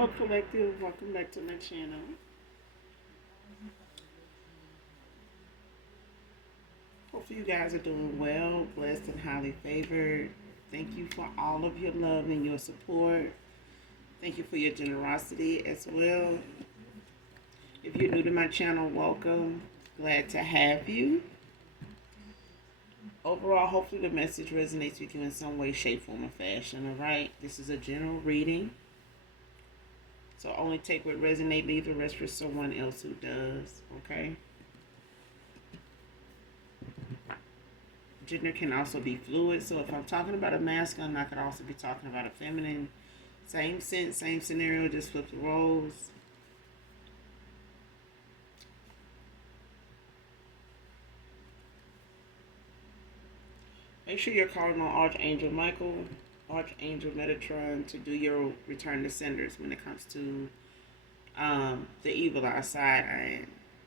Hello, collective. Welcome back to my channel. Hopefully, you guys are doing well, blessed, and highly favored. Thank you for all of your love and your support. Thank you for your generosity as well. If you're new to my channel, welcome. Glad to have you. Overall, hopefully, the message resonates with you in some way, shape, form, or fashion. All right, this is a general reading. So only take what resonates, leave the rest for someone else who does. Okay. Gender can also be fluid. So if I'm talking about a masculine, I could also be talking about a feminine. Same sense, same scenario, just flip the roles. Make sure you're calling on Archangel Michael, Archangel Metatron to do your return to senders when it comes to the evil outside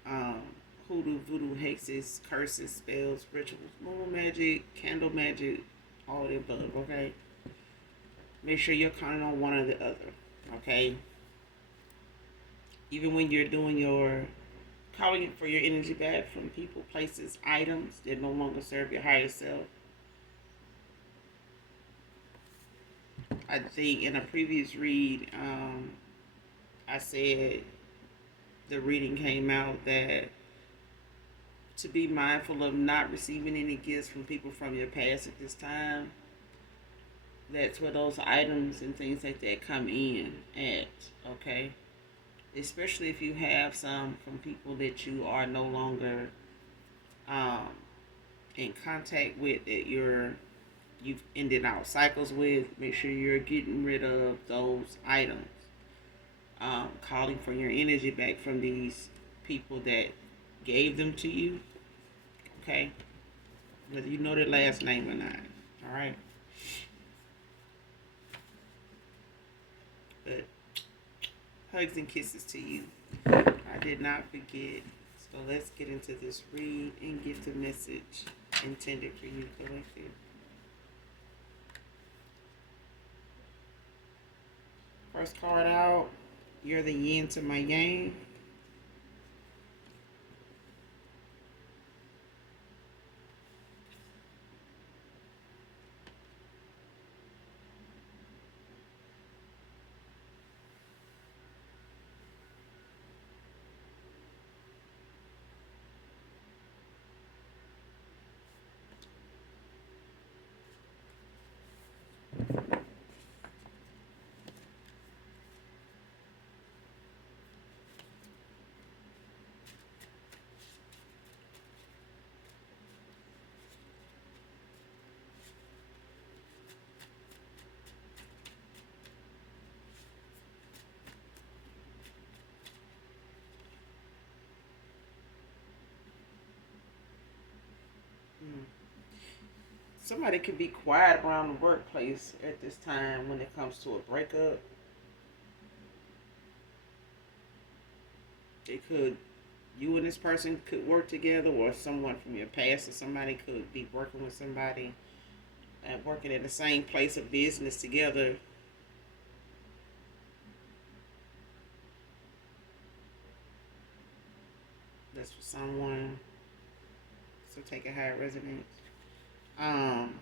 and hoodoo, voodoo, hexes, curses, spells, rituals, normal magic, candle magic, all the above, okay? Make sure you're counting on one or the other, okay? Even when you're doing your calling for your energy back from people, places, items that no longer serve your higher self. I think in a previous read, I said the reading came out that to be mindful of not receiving any gifts from people from your past at this time. That's where those items and things like that come in at, okay? Especially if you have some from people that you are no longer in contact with, that you've ended out cycles with. Make sure you're getting rid of those items. Calling for your energy back from these people that gave them to you, okay? Whether you know their last name or not, all right? But hugs and kisses to you. I did not forget. So let's get into this read and get the message intended for you, collective. First card out, you're the yin to my yang. Somebody could be quiet around the workplace at this time when it comes to a breakup. It could, you and this person could work together, or someone from your past or somebody could be working with somebody and working at the same place of business together. That's for someone. So take it how it resonates. Um,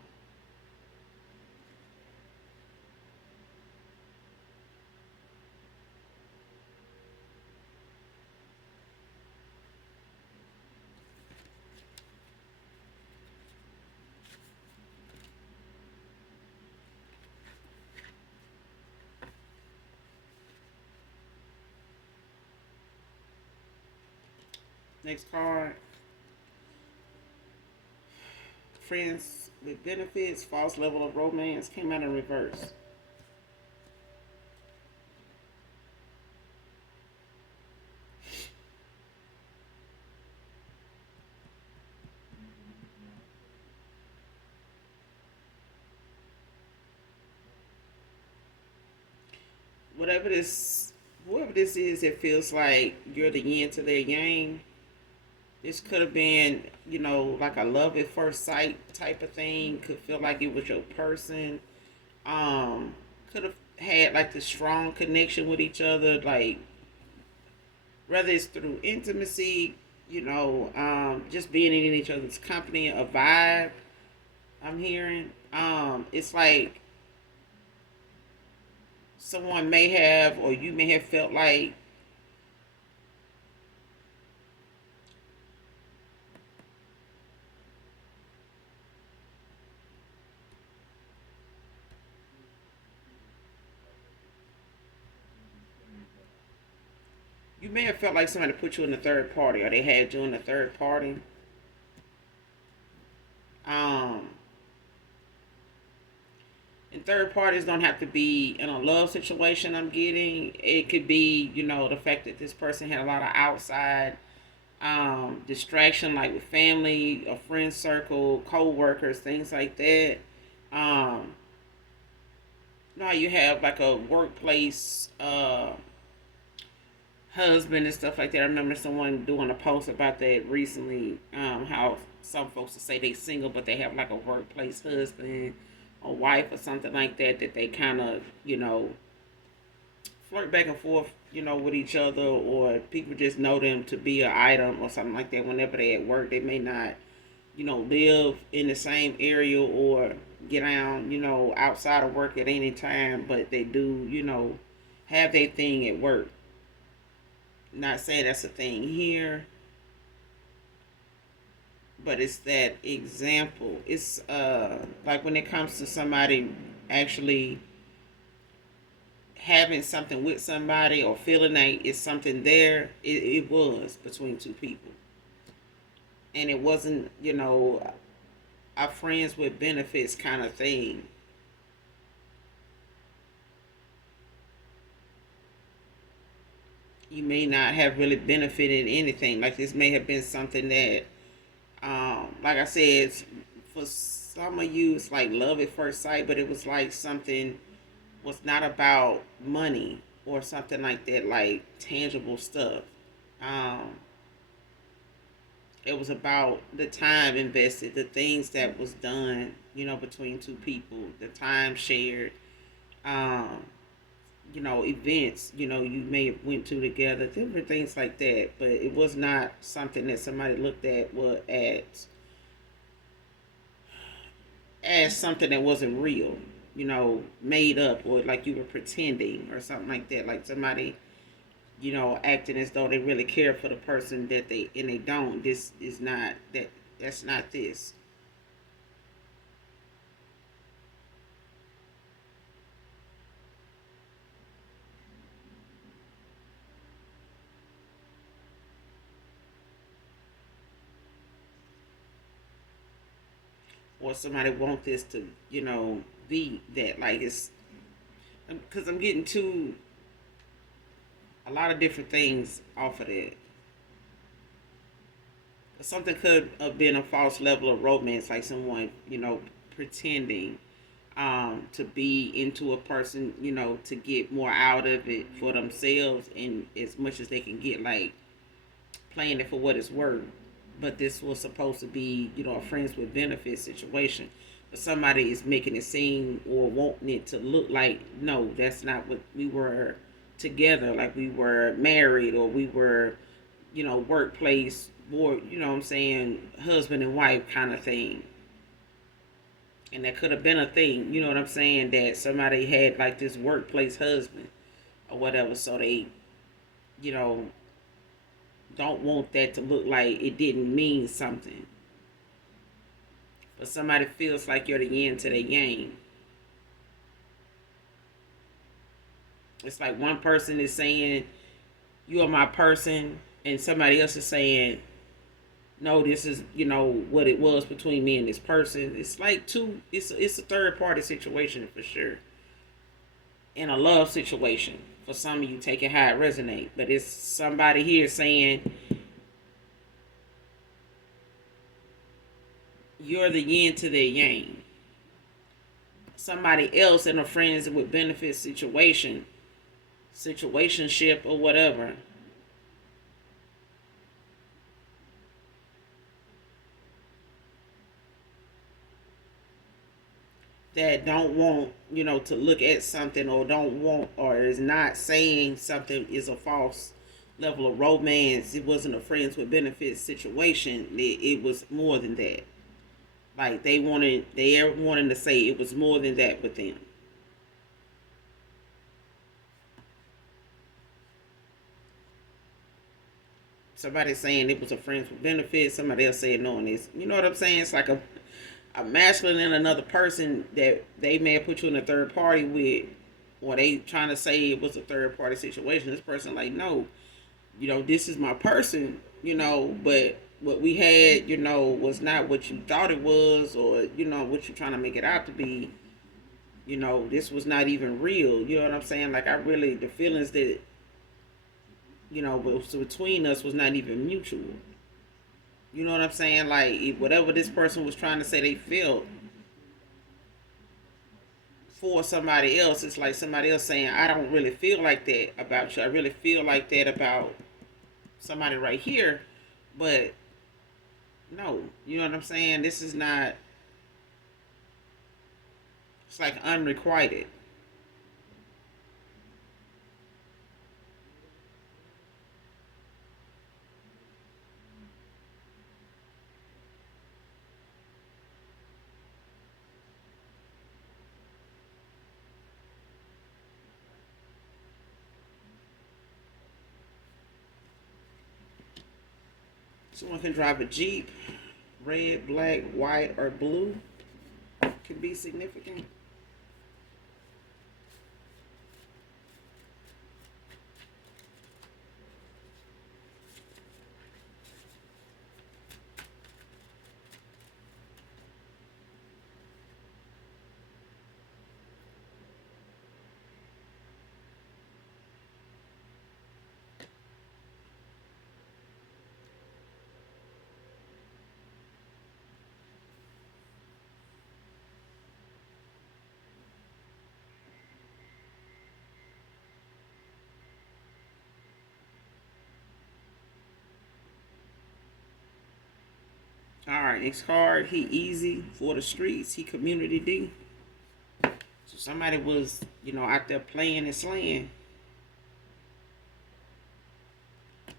Next card. Friends with benefits, false level of romance came out in reverse. Whoever this is, it feels like you're the yin to their yang. This could have been, like a love at first sight type of thing. Could feel like it was your person. Could have had like this strong connection with each other, like whether it's through intimacy, just being in each other's company, a vibe I'm hearing. It's like someone may have, or you may have felt like somebody put you in the third party, or they had you in the third party. Um, and third parties don't have to be in a love situation. I'm getting it could be, the fact that this person had a lot of outside distraction, like with family, a friend circle, co-workers, things like that. Um, now you have like a workplace husband and stuff like that. I remember someone doing a post about that recently. How some folks will say they single, but they have like a workplace husband, a wife, or something like that. That they kind of, flirt back and forth, with each other, or people just know them to be an item or something like that. Whenever they at work, they may not, live in the same area or get down, outside of work at any time, but they do, have their thing at work. Not saying that's a thing here, but it's that example. It's like when it comes to somebody actually having something with somebody or feeling like it's something there, it was between two people. And it wasn't, our friends with benefits kind of thing. You may not have really benefited anything. Like this may have been something that, like I said, for some of you, it's like love at first sight, but it was like something was not about money or something like that, like tangible stuff. Um, it was about the time invested, the things that was done, between two people, the time shared, um, events, you may have went to together, different things like that. But it was not something that somebody looked at as something that wasn't real, made up, or like you were pretending or something like that. Like somebody, acting as though they really care for the person that they don't. This is not that. That's not this. Or somebody want this to, be that. Like it's because I'm getting to a lot of different things off of that. Something could have been a false level of romance, like someone, pretending to be into a person, to get more out of it for themselves and as much as they can get, like playing it for what it's worth. But this was supposed to be, a friends with benefits situation. But somebody is making it seem or wanting it to look like, no, that's not what we were together. Like we were married, or we were, workplace, or, what I'm saying, husband and wife kind of thing. And that could have been a thing, what I'm saying, that somebody had like this workplace husband or whatever. So they, you know, don't want that to look like it didn't mean something. But somebody feels like you're the yin to the yang. It's like one person is saying, you are my person, and somebody else is saying, no, this is, what it was between me and this person. It's like it's a third party situation for sure. In a love situation. For some of you, take it how it resonates. But it's somebody here saying, you're the yin to the yang. Somebody else in a friends with benefits situationship or whatever, that don't want, to look at something, or don't want, or is not saying something is a false level of romance. It wasn't a friends with benefits situation. It was more than that. Like they are wanting to say it was more than that with them. Somebody saying it was a friends with benefits. Somebody else saying no, and it's, you know what I'm saying? It's like a masculine and another person that they may have put you in a third party with, or they trying to say it was a third party situation. This person like, no, this is my person, but what we had, was not what you thought it was, or, what you're trying to make it out to be. This was not even real. You know what I'm saying? Like, the feelings that, was between us was not even mutual. You know what I'm saying? Like, whatever this person was trying to say they felt for somebody else, it's like somebody else saying, I don't really feel like that about you. I really feel like that about somebody right here. But, no. You know what I'm saying? This is not... It's like unrequited. Someone can drive a Jeep, red, black, white, or blue. Could be significant. All right, next card. He easy for the streets. He community D. So somebody was, out there playing and slaying.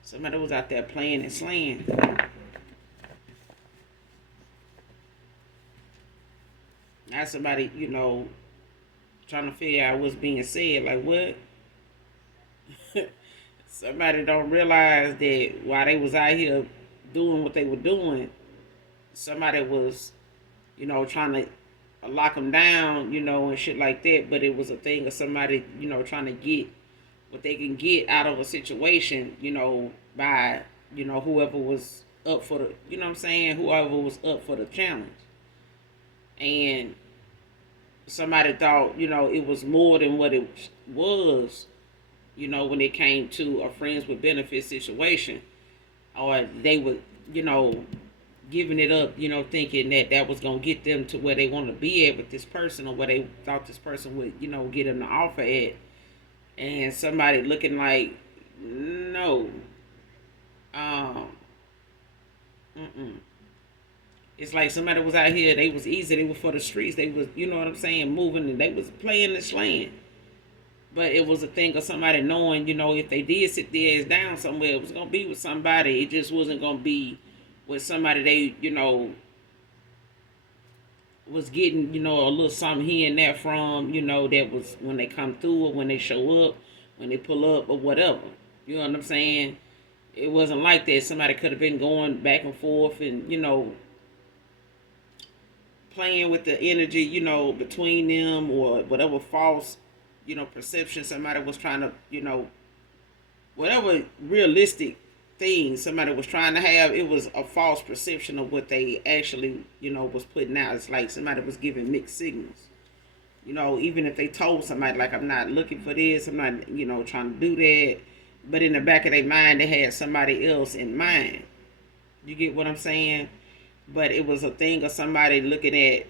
Somebody was out there playing and slaying. Now somebody, trying to figure out what's being said. Like, what? Somebody don't realize that while they was out here doing what they were doing, somebody was, trying to lock them down, and shit like that. But it was a thing of somebody, trying to get what they can get out of a situation, by, whoever was up for the, what I'm saying? Whoever was up for the challenge. And somebody thought, it was more than what it was, when it came to a friends with benefits situation. Or they were, giving it up, thinking that was going to get them to where they want to be at with this person, or where they thought this person would, get them the offer at. And somebody looking like, no. It's like somebody was out here, they was easy, they were for the streets, they was, you know what I'm saying, moving, and they was playing and slaying. But it was a thing of somebody knowing, if they did sit their ass down somewhere, it was going to be with somebody. It just wasn't going to be with somebody they, was getting, a little something here and there from, that was when they come through, or when they show up, when they pull up, or whatever. You know what I'm saying? It wasn't like that. Somebody could have been going back and forth and, playing with the energy, between them, or whatever false, perception somebody was trying to, whatever realistic thing somebody was trying to have, it was a false perception of what they actually, was putting out. It's like somebody was giving mixed signals. Even if they told somebody, like, I'm not looking for this, I'm not, trying to do that. But in the back of their mind, they had somebody else in mind. You get what I'm saying? But it was a thing of somebody looking at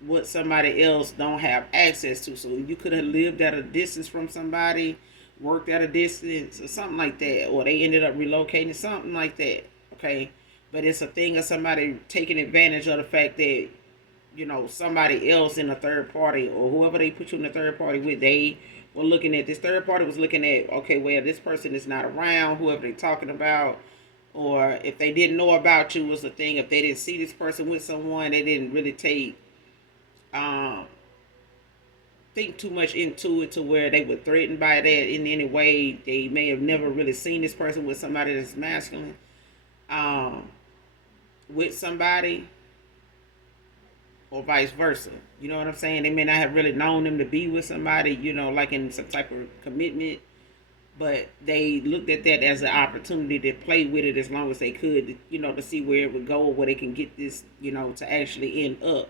what somebody else don't have access to. So you could have lived at a distance from somebody, worked at a distance, or something like that, or they ended up relocating, something like that. Okay, but it's a thing of somebody taking advantage of the fact that somebody else in a third party, or whoever they put you in a third party with, they were looking at this third party was looking at, okay, well, this person is not around, whoever they're talking about, or if they didn't know about you was the thing. If they didn't see this person with someone, they didn't really um, think too much into it to where they were threatened by that in any way. They may have never really seen this person with somebody that's masculine, um, with somebody, or vice versa. You know what I'm saying? They may not have really known them to be with somebody, like in some type of commitment, but they looked at that as an opportunity to play with it as long as they could, to see where it would go, where they can get this, to actually end up.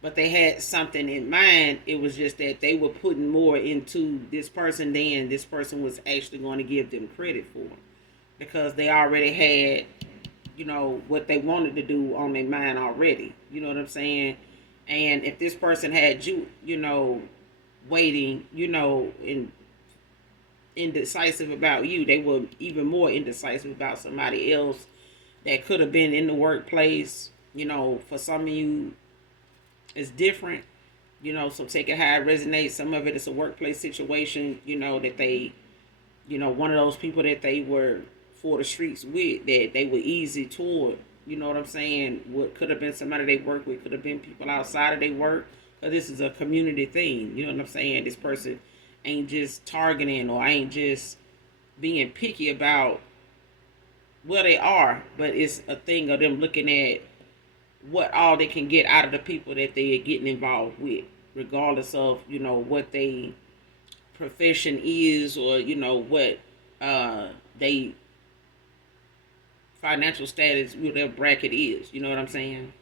But they had something in mind. It was just that they were putting more into this person than this person was actually going to give them credit for, because they already had, what they wanted to do on their mind already. You know what I'm saying? And if this person had you, waiting, and indecisive about you, they were even more indecisive about somebody else that could have been in the workplace. For some of you, it's different. So take it how it resonates. Some of it is a workplace situation, that they, one of those people that they were for the streets with, that they were easy toward. You know what I'm saying? What could have been somebody they work with, could have been people outside of their work. But this is a community thing. You know what I'm saying? This person ain't just targeting, or ain't just being picky about where they are, but it's a thing of them looking at what all they can get out of the people that they are getting involved with, regardless of what they profession is, or what they financial status, what their bracket is. You know what I'm saying?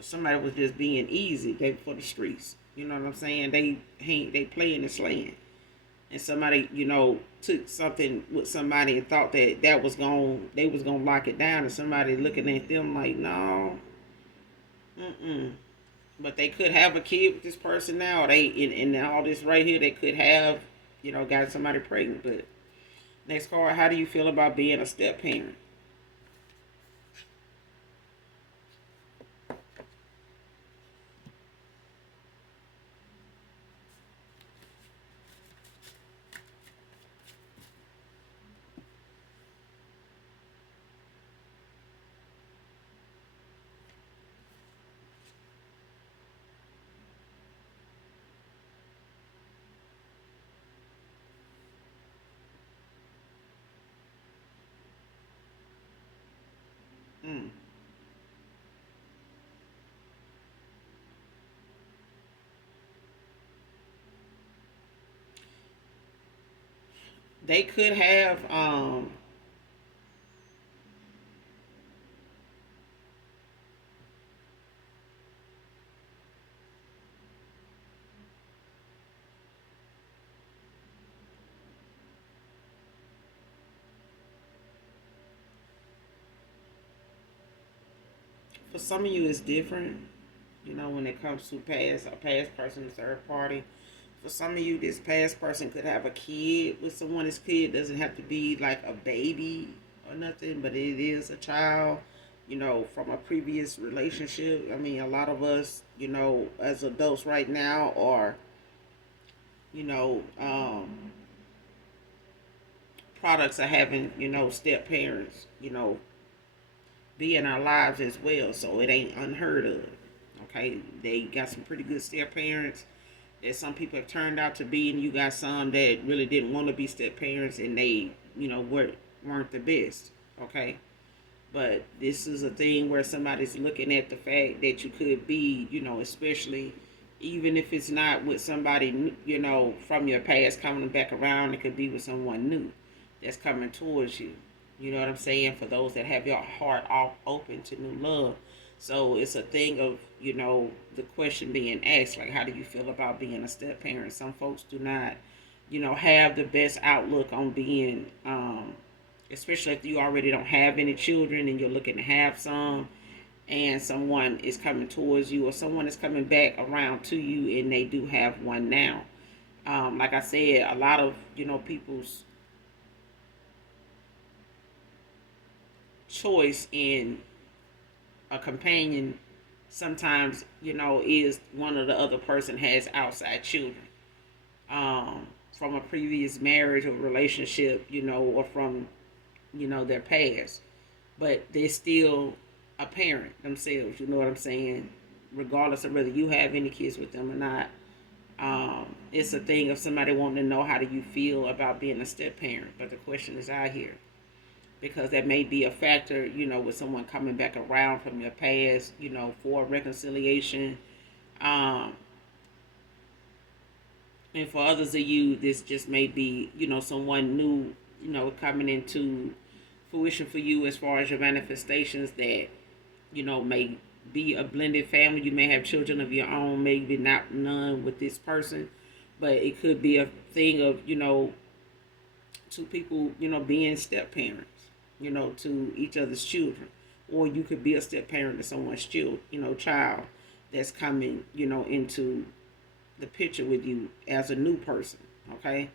Somebody was just being easy. They for the streets. You know what I'm saying? They playing and slaying, and somebody took something with somebody and thought that they was gonna lock it down, and somebody looking at them like, no, but they could have a kid with this person now. They in all this right here, they could have got somebody pregnant. But next card, how do you feel about being a step parent? Mm. They could have for some of you it's different. When it comes to a past person, third party. For some of you, this past person could have a kid with someone. This kid doesn't have to be like a baby or nothing, but it is a child, from a previous relationship. I mean, a lot of us, as adults right now are, you know, products of having, step parents, be in our lives as well. So it ain't unheard of. Okay, they got some pretty good step parents that some people have turned out to be, and you got some that really didn't want to be step parents, and they, weren't the best. Okay, but this is a thing where somebody's looking at the fact that you could be, especially even if it's not with somebody, from your past coming back around, it could be with someone new that's coming towards you. You know what I'm saying? For those that have your heart all open to new love. So it's a thing of, the question being asked, like, how do you feel about being a step parent? Some folks do not, have the best outlook on being, especially if you already don't have any children and you're looking to have some, and someone is coming towards you, or someone is coming back around to you and they do have one now. Like I said, a lot of, people's choice in a companion sometimes, is one of the other person has outside children, from a previous marriage or relationship, or from, their past, but they're still a parent themselves. You know what I'm saying? Regardless of whether you have any kids with them or not, it's a thing of somebody wanting to know how do you feel about being a step parent. But the question is out here because that may be a factor, with someone coming back around from your past, for reconciliation. Um, and for others of you, this just may be, someone new, coming into fruition for you as far as your manifestations that, may be a blended family. You may have children of your own, maybe not none with this person, but it could be a thing of, two people, being step parents, to each other's children. Or you could be a step parent to someone's child that's coming, into the picture with you as a new person. Okay.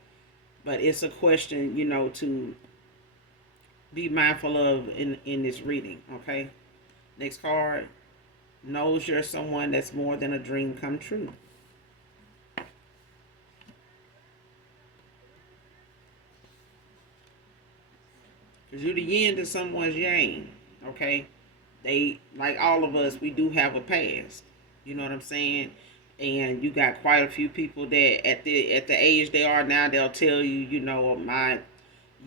But it's a question, to be mindful of in this reading. Okay. Next card. Knows you're someone that's more than a dream come true. Because you're the yin to someone's yang. Okay. They, like all of us, we do have a past. You know what I'm saying? And you got quite a few people that at the age they are now, they'll tell you, my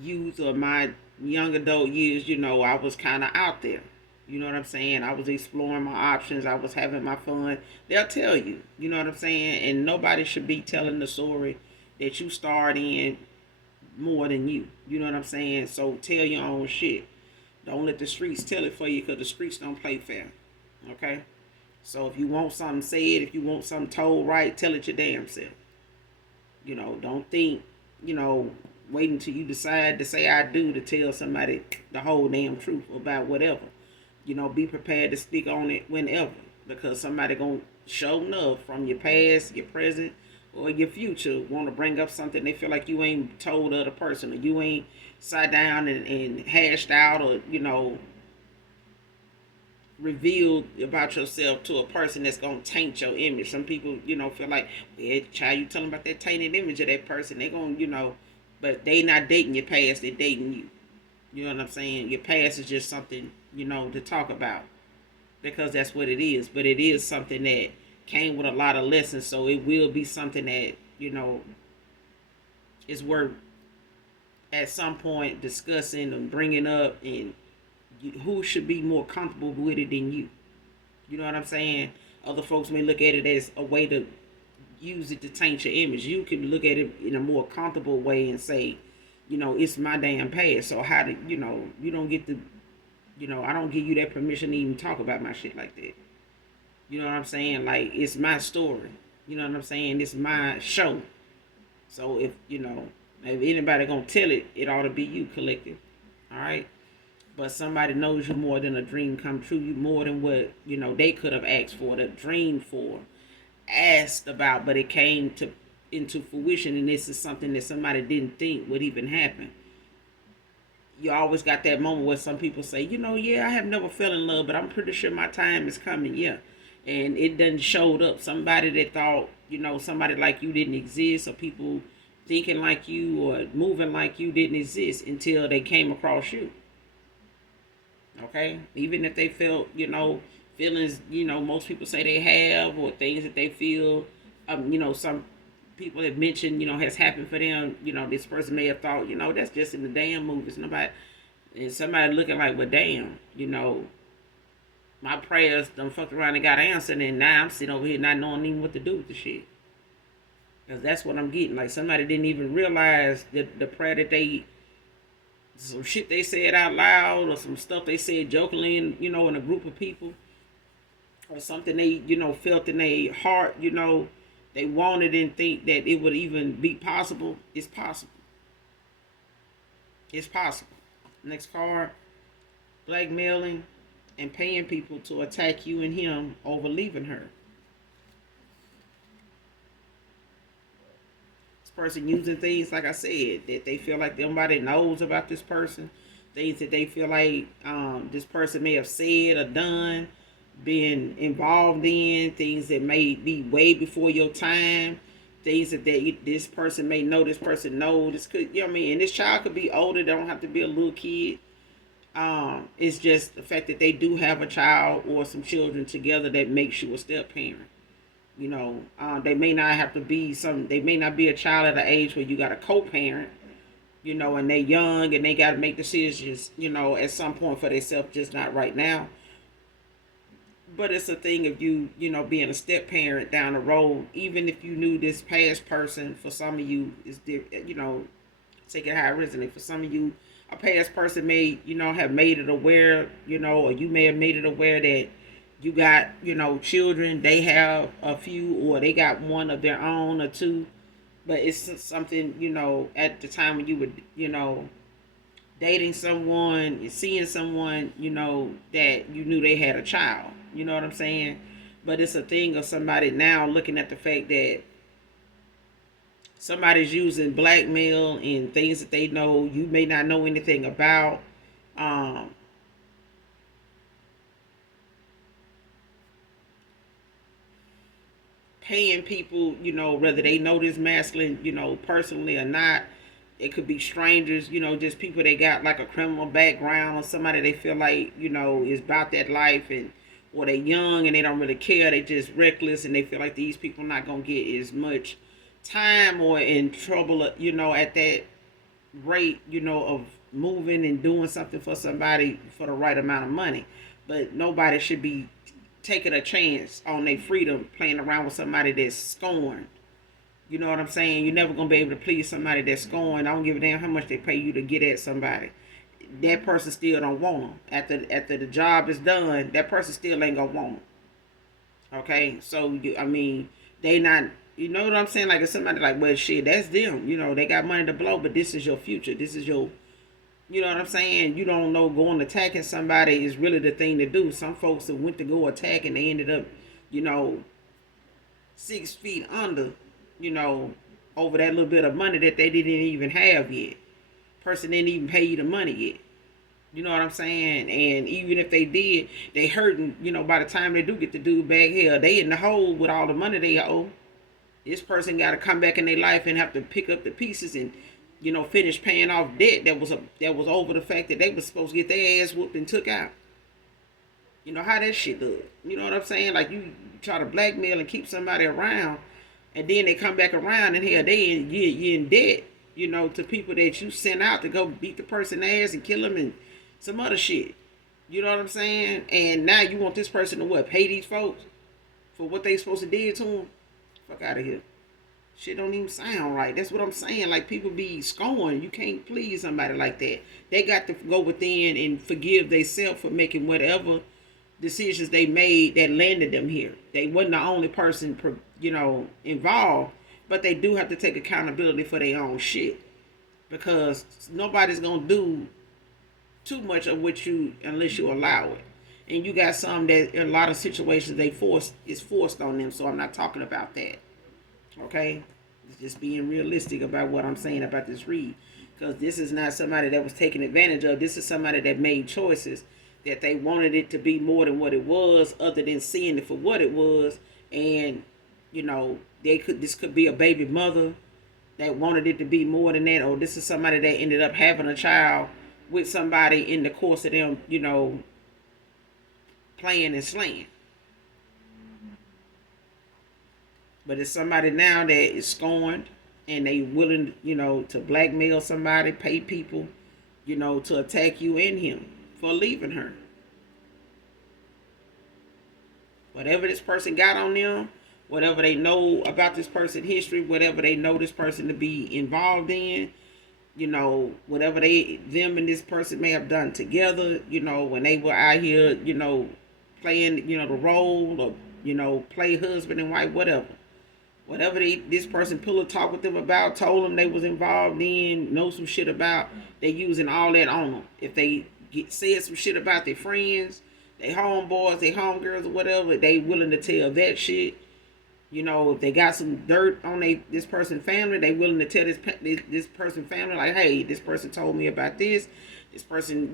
youth or my young adult years, I was kind of out there. You know what I'm saying? I was exploring my options. I was having my fun. They'll tell you. You know what I'm saying? And nobody should be telling the story that you starred in more than you. You know what I'm saying? So tell your own shit. Don't let the streets tell it for you because the streets don't play fair. Okay? So if you want something said, if you want something told right, tell it your damn self. Don't think, wait until you decide to say I do to tell somebody the whole damn truth about whatever. Be prepared to speak on it whenever. Because somebody gonna show enough from your past, your present, or your future want to bring up something they feel like you ain't told the other person, or you ain't sat down and hashed out, or revealed about yourself to a person that's gonna taint your image. Some people, feel like, yeah, child, you tell them about that tainted image of that person. They gonna, but they not dating your past. They dating you. You know what I'm saying? Your past is just something, to talk about because that's what it is. But it is something that came with a lot of lessons. So it will be something that, is worth at some point discussing and bringing up, and who should be more comfortable with it than you. You know what I'm saying? Other folks may look at it as a way to use it to taint your image. You can look at it in a more comfortable way and say, it's my damn past. So how do you don't get to, I don't give you that permission to even talk about my shit like that. You know what I'm saying? Like, it's my story. You know what I'm saying? It's my show. So if anybody gonna tell it, it ought to be you, collective. All right. But somebody knows you more than a dream come true. You more than what they could have asked for, the dream for, asked about, but it came to into fruition. And this is something that somebody didn't think would even happen. You always got that moment where some people say, yeah, I have never fell in love, but I'm pretty sure my time is coming. Yeah. And it done showed up. Somebody that thought, somebody like you didn't exist, or people thinking like you or moving like you didn't exist until they came across you. Okay? Even if they felt, feelings, most people say they have, or things that they feel, some people have mentioned, has happened for them, this person may have thought, that's just in the damn movies. And somebody looking like, well, damn, my prayers done fucked around and got answered, and now I'm sitting over here not knowing even what to do with the shit. Because that's what I'm getting. Like, somebody didn't even realize that the prayer that some shit they said out loud, or some stuff they said jokingly in a group of people, or something they, felt in their heart, they wanted and think that it would even be possible. It's possible. It's possible. Next card. Blackmailing and paying people to attack you and him over leaving her. This person using things, like I said, that they feel like nobody knows about this person. things that they feel like this person may have said or done, been involved in, things that may be way before your time, things that this person may know, this person know, this could, you know what I mean? And this child could be older, they don't have to be a little kid. It's just the fact that they do have a child or some children together that makes you a step parent. They may not have to be they may not be a child at an age where you got a co-parent, and they young and they got to make decisions, at some point for themselves, just not right now. But it's a thing of you, being a step parent down the road, even if you knew this past person, for some of you, is, take it how it resonates. For some of you, a past person may, have made it aware, or you may have made it aware that you got, children, they have a few, or they got one of their own or two. But it's something, at the time when you were, dating someone, seeing someone, that you knew they had a child. You know what I'm saying? But it's a thing of somebody now looking at the fact that somebody's using blackmail and things that they know you may not know anything about. Paying people, whether they know this masculine, personally or not. It could be strangers, just people they got like a criminal background, or somebody they feel like, is about that life, and or they young and they don't really care. They just reckless and they feel like these people not gonna get as much time or in trouble, at that rate, of moving and doing something for somebody for the right amount of money. But nobody should be taking a chance on their freedom playing around with somebody that's scorned. You know what I'm saying? You're never going to be able to please somebody that's scorned. I don't give a damn how much they pay you to get at somebody. That person still don't want them. After the job is done, that person still ain't going to want them. Okay? So, they not, you know what I'm saying? Like, if somebody like, well, shit, that's them. They got money to blow, but this is your future. This is your, you know what I'm saying? You don't know going attacking somebody is really the thing to do. Some folks that went to go attack and they ended up, 6 feet under, over that little bit of money that they didn't even have yet. Person didn't even pay you the money yet. You know what I'm saying? And even if they did, they hurting, by the time they do get the dude back here, they in the hole with all the money they owe. This person got to come back in their life and have to pick up the pieces and, finish paying off debt that was over the fact that they was supposed to get their ass whooped and took out. You know how that shit look. You know what I'm saying? Like, you try to blackmail and keep somebody around, and then they come back around and here you're in debt, to people that you sent out to go beat the person ass and kill them and some other shit. You know what I'm saying? And now you want this person to what? Pay these folks for what they supposed to do to them? Fuck out of here. Shit don't even sound right. That's what I'm saying. Like, people be scorned. You can't please somebody like that. They got to go within and forgive themselves for making whatever decisions they made that landed them here. They wasn't the only person, involved, but they do have to take accountability for their own shit, because nobody's gonna do too much of what you, unless you allow it. And you got some that in a lot of situations it's forced on them. So I'm not talking about that. Okay, it's just being realistic about what I'm saying about this read, because this is not somebody that was taken advantage of. This is somebody that made choices that they wanted it to be more than what it was, other than seeing it for what it was. And this could be a baby mother that wanted it to be more than that, or this is somebody that ended up having a child with somebody in the course of them, playing and slaying. But it's somebody now that is scorned and they willing, to blackmail somebody, pay people, to attack you and him for leaving her. Whatever this person got on them, whatever they know about this person's history, whatever they know this person to be involved in, whatever them and this person may have done together, when they were out here, playing, the role of, play husband and wife, whatever. Whatever this person pillow talk with them about, told them they was involved in, know some shit about, they using all that on them. If they said some shit about their friends, their homeboys, their homegirls, or whatever, they willing to tell that shit. If they got some dirt on this person's family, they willing to tell this person's family, like, hey, this person told me about this. This person,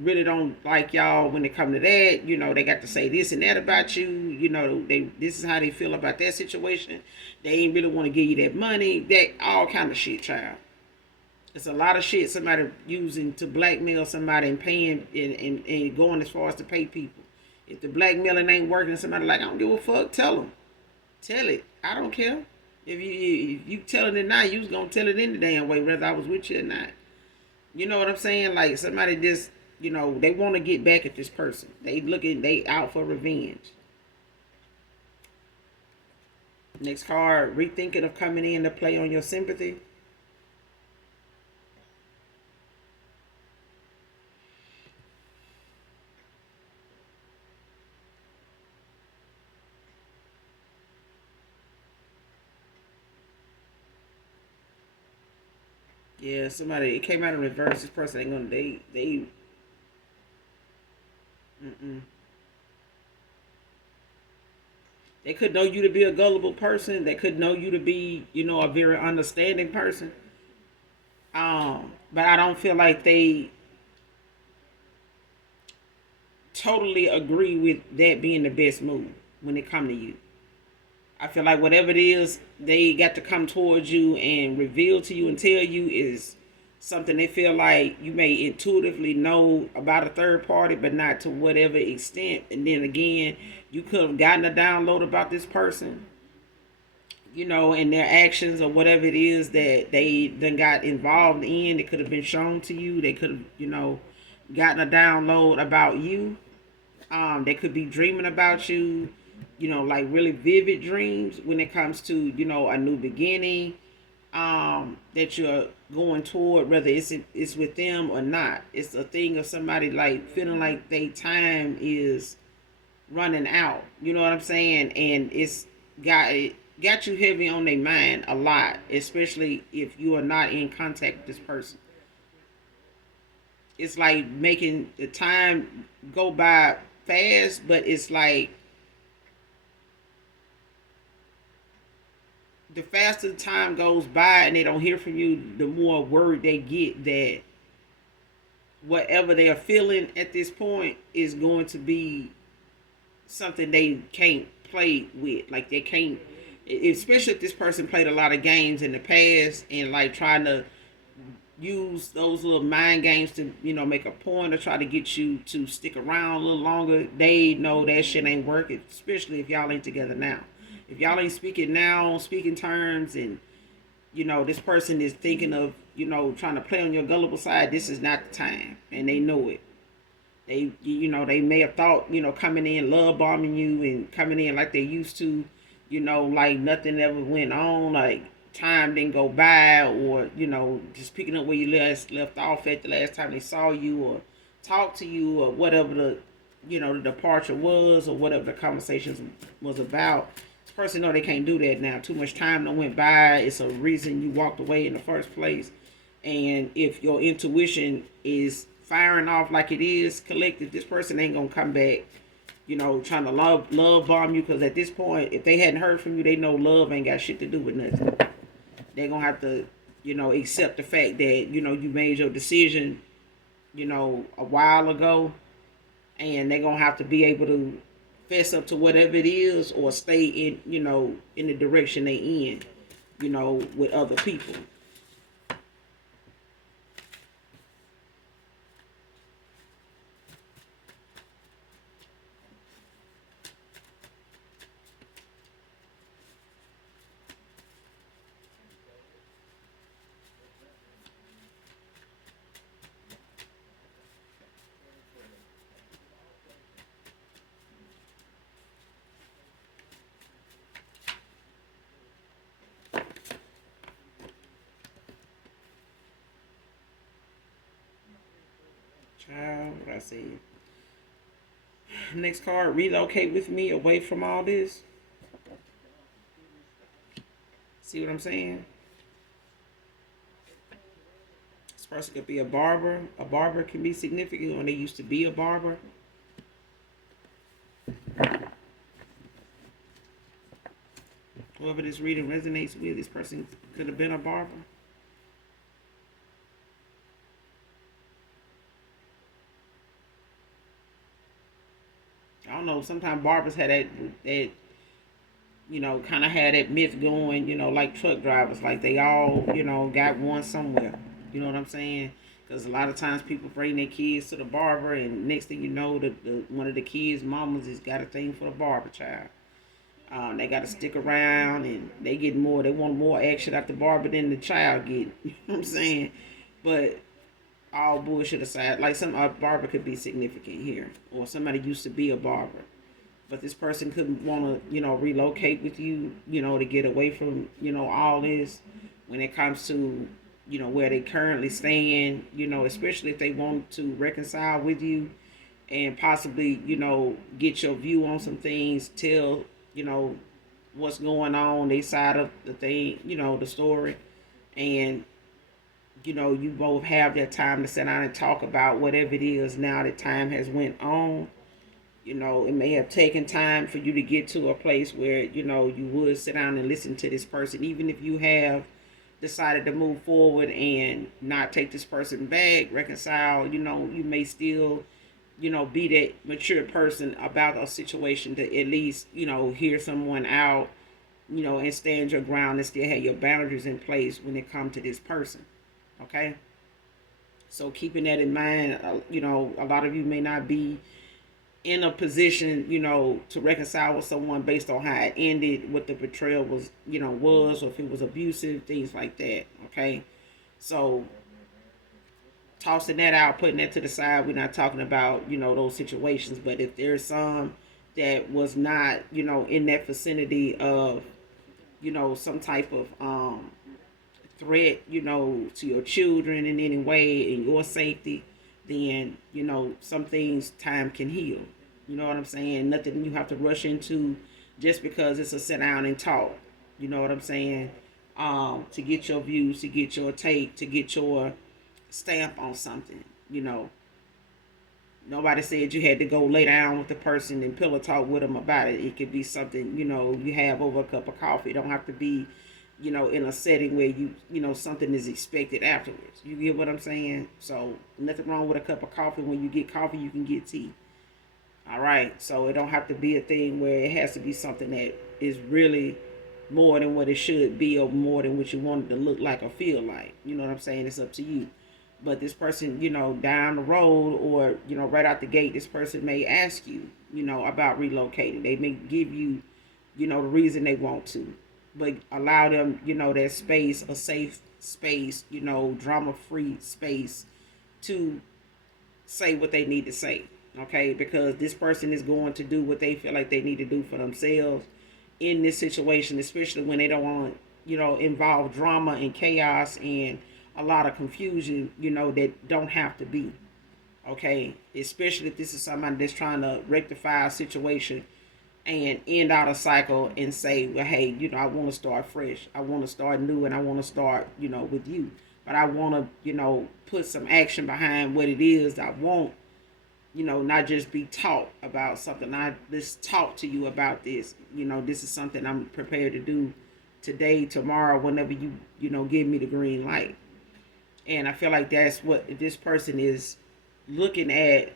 really don't like y'all when it come to that. They got to say this and that about you. This is how they feel about that situation. They ain't really want to give you that money. That all kind of shit, child. It's a lot of shit somebody using to blackmail somebody and paying and going as far as to pay people. If the blackmailing ain't working, somebody like, I don't give a fuck, tell them. Tell it. I don't care. If you telling it now, you was gonna tell it any damn way, whether I was with you or not. You know what I'm saying? Like somebody just, they want to get back at this person. They out for revenge. Next card, rethinking of coming in to play on your sympathy. Yeah, somebody, it came out in reverse. This person ain't gonna, mm-mm. They could know you to be a gullible person. They could know you to be, a very understanding person. But I don't feel like they totally agree with that being the best move when it come to you. I feel like whatever it is they got to come towards you and reveal to you and tell you is something they feel like you may intuitively know about a third party, but not to whatever extent. And then again, you could have gotten a download about this person, and their actions or whatever it is that they then got involved in. It could have been shown to you. They could have, gotten a download about you. They could be dreaming about you, like really vivid dreams when it comes to, a new beginning, that you're going toward, whether it's with them or not. It's a thing of somebody like feeling like their time is running out. You know what I'm saying? And it got you heavy on their mind a lot, especially if you are not in contact with this person. It's like making the time go by fast, but it's like the faster the time goes by and they don't hear from you, the more word they get that whatever they are feeling at this point is going to be something they can't play with. Like they can't, especially if this person played a lot of games in the past and like trying to use those little mind games to, make a point or try to get you to stick around a little longer. They know that shit ain't working, especially if y'all ain't together now. If y'all ain't speaking now on speaking terms and, this person is thinking of, trying to play on your gullible side, this is not the time. And they know it. They may have thought, coming in, love bombing you and coming in like they used to, like nothing ever went on, like time didn't go by, or, just picking up where you left off at the last time they saw you or talked to you or whatever the departure was or whatever the conversation was about. This person know they can't do that now. Too much time that went by. It's a reason you walked away in the first place. And if your intuition is firing off like it is collective, this person ain't gonna come back, trying to love bomb you, because at this point, if they hadn't heard from you, they know love ain't got shit to do with nothing. They're gonna have to, accept the fact that, you made your decision, a while ago, and they're gonna have to be able to fess up to whatever it is or stay in, in the direction they in, with other people. Child, what I say? Next card, relocate with me away from all this. See what I'm saying? This person could be a barber. A barber can be significant when they used to be a barber. Whoever this reading resonates with, this person could have been a barber. I don't know. Sometimes barbers had that kind of had that myth going. Like truck drivers, like they all got one somewhere. You know what I'm saying? Because a lot of times people bring their kids to the barber, and next thing you know, the one of the kids' mamas has got a thing for the barber child. They got to stick around, and they get more. They want more action at the barber than the child get. You know what I'm saying? But all bullshit aside, like some barber could be significant here, or somebody used to be a barber, but this person couldn't want to, relocate with you, to get away from, all this when it comes to, where they currently stand, especially if they want to reconcile with you and possibly, get your view on some things, tell, what's going on, they side of the thing, the story, and you both have that time to sit down and talk about whatever it is now that time has went on. It may have taken time for you to get to a place where, you would sit down and listen to this person, even if you have decided to move forward and not take this person back, reconcile, you may still, be that mature person about a situation to at least, hear someone out, and stand your ground and still have your boundaries in place when it comes to this person. Okay? So keeping that in mind, a lot of you may not be in a position, to reconcile with someone based on how it ended, what the betrayal was, or if it was abusive, things like that. Okay? So tossing that out, putting that to the side, we're not talking about, those situations. But if there's some that was not, in that vicinity of, some type of threat, to your children in any way, in your safety, then, some things time can heal. You know what I'm saying? Nothing you have to rush into just because it's a sit down and talk. You know what I'm saying? To get your views, to get your take, to get your stamp on something. Nobody said you had to go lay down with the person and pillow talk with them about it. It could be something, you have over a cup of coffee. It don't have to be, in a setting where something is expected afterwards. You get what I'm saying? So nothing wrong with a cup of coffee. When you get coffee, you can get tea. All right. So it don't have to be a thing where it has to be something that is really more than what it should be, or more than what you want it to look like or feel like. You know what I'm saying? It's up to you. But this person, down the road, or, right out the gate, this person may ask you, about relocating. They may give you, the reason they want to. But allow them, that space, a safe space, drama-free space to say what they need to say. Okay? Because this person is going to do what they feel like they need to do for themselves in this situation, especially when they don't want, involve drama and chaos and a lot of confusion, that don't have to be. Okay? Especially if this is somebody that's trying to rectify a situation and end out a cycle and say, well, hey, I want to start fresh. I want to start new, and I want to start, with you. But I want to, put some action behind what it is I want, not just be taught about something. I just talk to you about this. This is something I'm prepared to do today, tomorrow, whenever you, give me the green light. And I feel like that's what this person is looking at,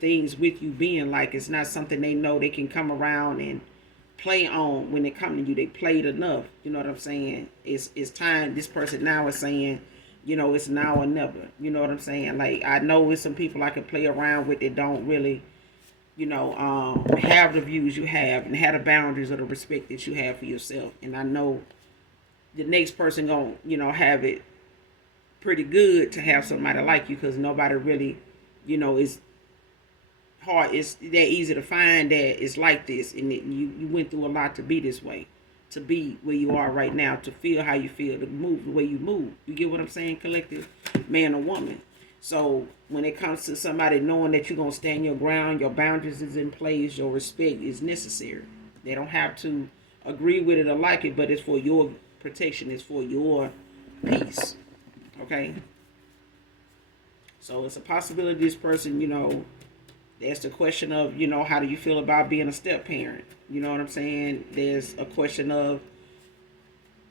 things with you being like. It's not something they know they can come around and play on when they come to you. They played enough. You know what I'm saying? It's time. This person now is saying, it's now or never. You know what I'm saying? Like, I know with some people I can play around with that don't really, have the views you have and have the boundaries or the respect that you have for yourself. And I know the next person gonna, have it pretty good to have somebody like you, because nobody really, is hard. It's that easy to find that it's like this, and you went through a lot to be this way, to be where you are right now, to feel how you feel, to move the way you move. You get what I'm saying? Collective, man or woman. So when it comes to somebody knowing that you're gonna stand your ground, your boundaries is in place, your respect is necessary. They don't have to agree with it or like it, but it's for your protection. It's for your peace. Okay? So it's a possibility this person, there's the question of, how do you feel about being a step parent? You know what I'm saying? There's a question of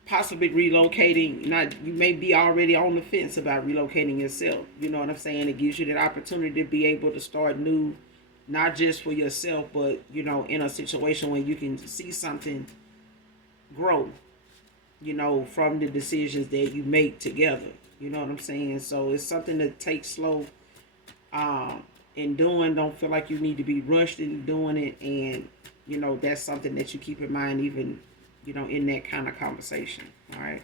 possibly relocating. You may be already on the fence about relocating yourself. You know what I'm saying? It gives you that opportunity to be able to start new, not just for yourself, but in a situation where you can see something grow, from the decisions that you make together. You know what I'm saying? So it's something to take slow in doing. Don't feel like you need to be rushed in doing it, and that's something that you keep in mind, even in that kind of conversation. All right.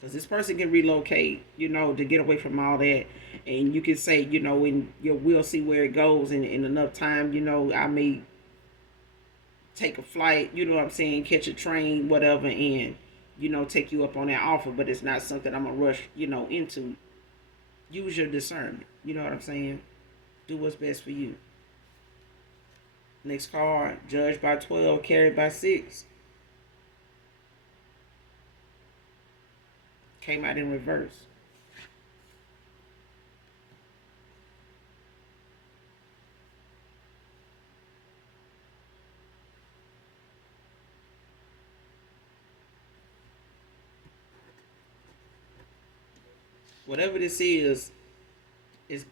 Because this person can relocate, to get away from all that. And you can say, and we'll see where it goes in enough time, I may take a flight, you know what I'm saying, catch a train, whatever, and, take you up on that offer. But it's not something I'm going to rush, into. Use your discernment. You know what I'm saying? Do what's best for you. Next card, judged by 12, carried by 6. Came out in reverse. Whatever this is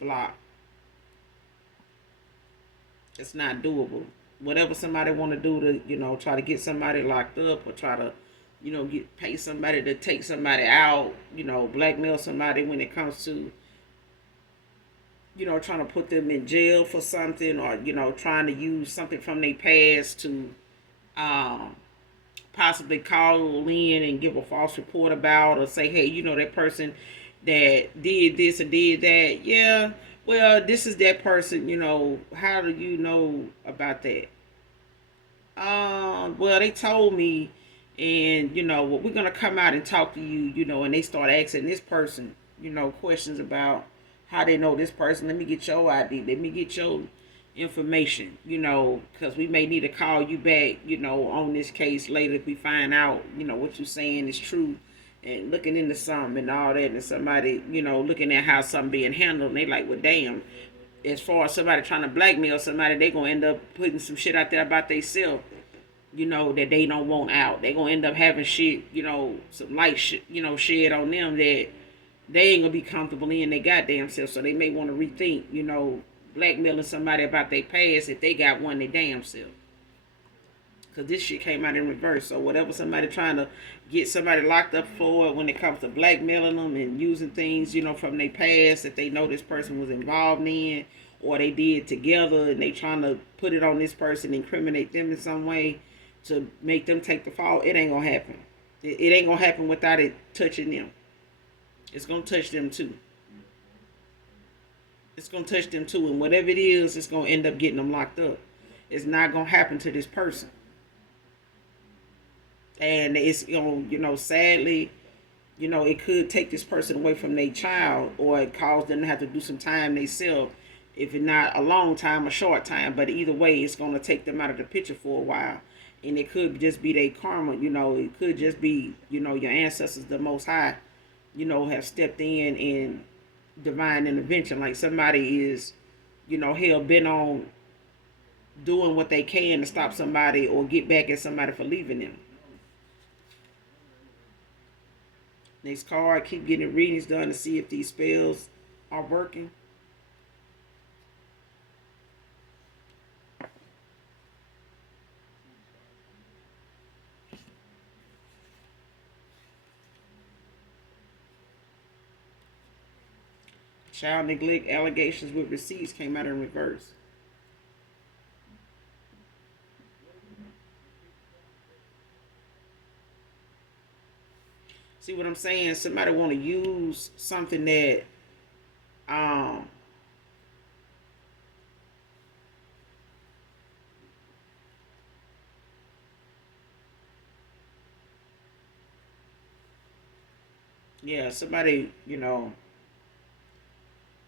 blocked. It's not doable. Whatever somebody want to do to, try to get somebody locked up, or try to, pay somebody to take somebody out, blackmail somebody when it comes to, trying to put them in jail for something, or, trying to use something from their past to possibly call in and give a false report about, or say, hey, that person that did this or did that. Yeah, well, this is that person, how do you know about that? Well, they told me, and well, we're gonna come out and talk to you, and they start asking this person, questions about how they know this person. Let me get your ID. Let me get your information, because we may need to call you back, on this case later if we find out, what you're saying is true, and looking into something and all that, and somebody, looking at how something being handled, and they like, well, damn, as far as somebody trying to blackmail somebody, they gonna end up putting some shit out there about themselves, that they don't want out. They gonna end up having shit, some light shit, shed on them that they ain't gonna be comfortable in their goddamn self. So they may want to rethink, blackmailing somebody about their past if they got one their damn self. Because this shit came out in reverse. So whatever somebody trying to get somebody locked up for, when it comes to blackmailing them and using things, from their past that they know this person was involved in, or they did together, and they trying to put it on this person, incriminate them in some way to make them take the fall, it ain't gonna happen. It ain't gonna happen without it touching them. It's gonna touch them too. It's gonna touch them too, and whatever it is, it's gonna end up getting them locked up. It's not gonna happen to this person. And it's sadly, it could take this person away from their child, or it cause them to have to do some time themselves, if it's not a long time, a short time. But either way, it's gonna take them out of the picture for a while, and it could just be their karma. It could just be your ancestors, the Most High, have stepped in divine intervention. Like somebody is, hell bent on doing what they can to stop somebody or get back at somebody for leaving them. Next card, keep getting readings done to see if these spells are working. Child neglect allegations with receipts came out in reverse. See what I'm saying? Somebody want to use something that um yeah, somebody,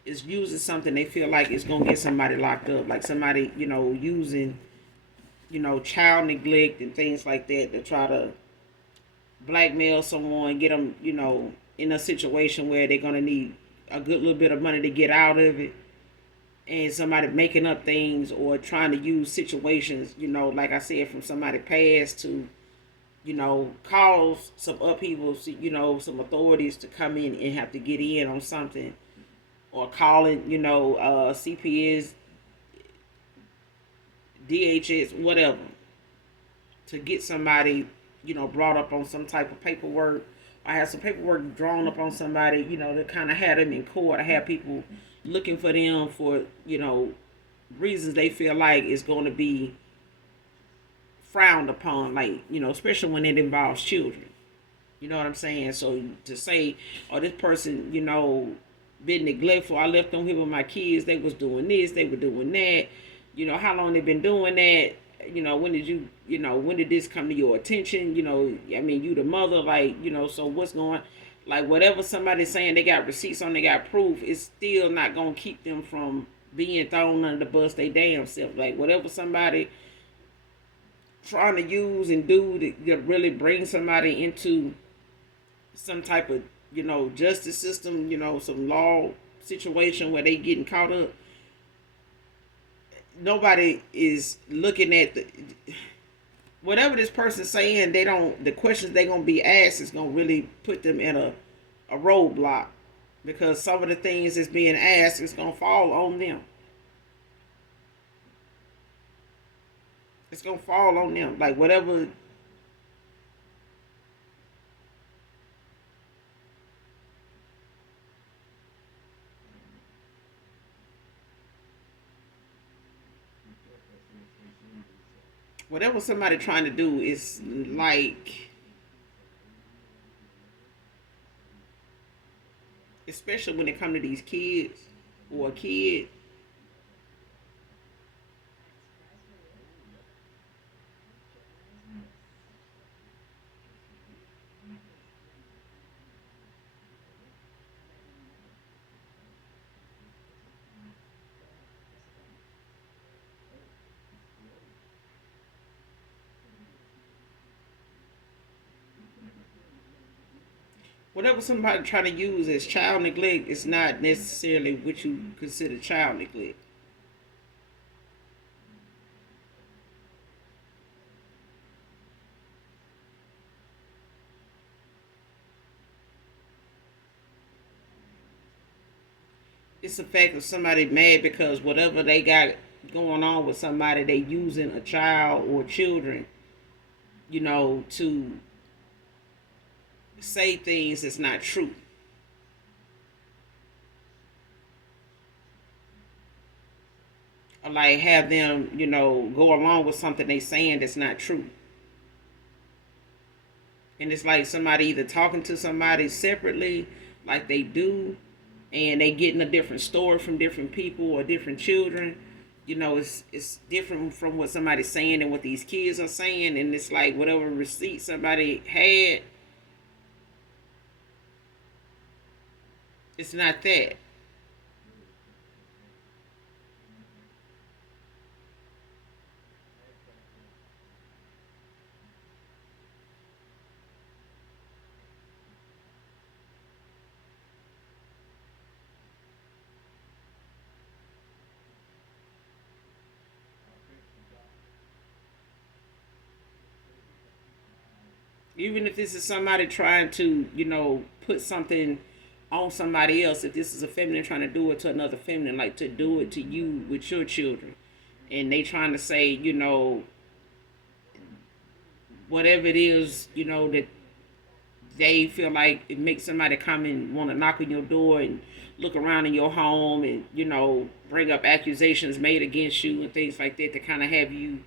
is using something they feel like it's gonna get somebody locked up. Like somebody, using, child neglect and things like that to try to blackmail someone, get them, in a situation where they're gonna need a good little bit of money to get out of it, and somebody making up things or trying to use situations, like I said, from somebody past to, cause some upheaval, some authorities to come in and have to get in on something, or calling, CPS, DHS, whatever, to get somebody, brought up on some type of paperwork. I have some paperwork drawn up on somebody, to kind of have them in court. I have people looking for them for, reasons they feel like it's going to be frowned upon, like, especially when it involves children. You know what I'm saying? So to say, oh, this person, been neglectful. I left them here with my kids. They was doing this. They were doing that. How long they been doing that? When did when did this come to your attention? You the mother, like, so what's going, like, whatever somebody's saying, they got receipts on, they got proof, it's still not going to keep them from being thrown under the bus they damn self. Like, whatever somebody trying to use and do to really bring somebody into some type of, justice system, some law situation where they getting caught up, nobody is looking at whatever this person's saying. The questions they gonna be asked is gonna really put them in a roadblock, because some of the things that's being asked is gonna fall on them. It's gonna fall on them. Like, whatever somebody trying to do is like, especially when it come to these kids or a kid. Whatever somebody trying to use as child neglect is not necessarily what you consider child neglect. It's the fact of somebody mad because whatever they got going on with somebody, they using a child or children, to say things that's not true. Or like have them, go along with something they saying that's not true. And it's like somebody either talking to somebody separately, like they do, and they getting a different story from different people or different children. It's different from what somebody's saying and what these kids are saying, and it's like whatever receipt somebody had, it's not that. Even if this is somebody trying to, put something on somebody else, if this is a feminine trying to do it to another feminine, like to do it to you with your children, and they trying to say, whatever it is, that they feel like it makes somebody come and want to knock on your door and look around in your home and, bring up accusations made against you and things like that to kind of have you,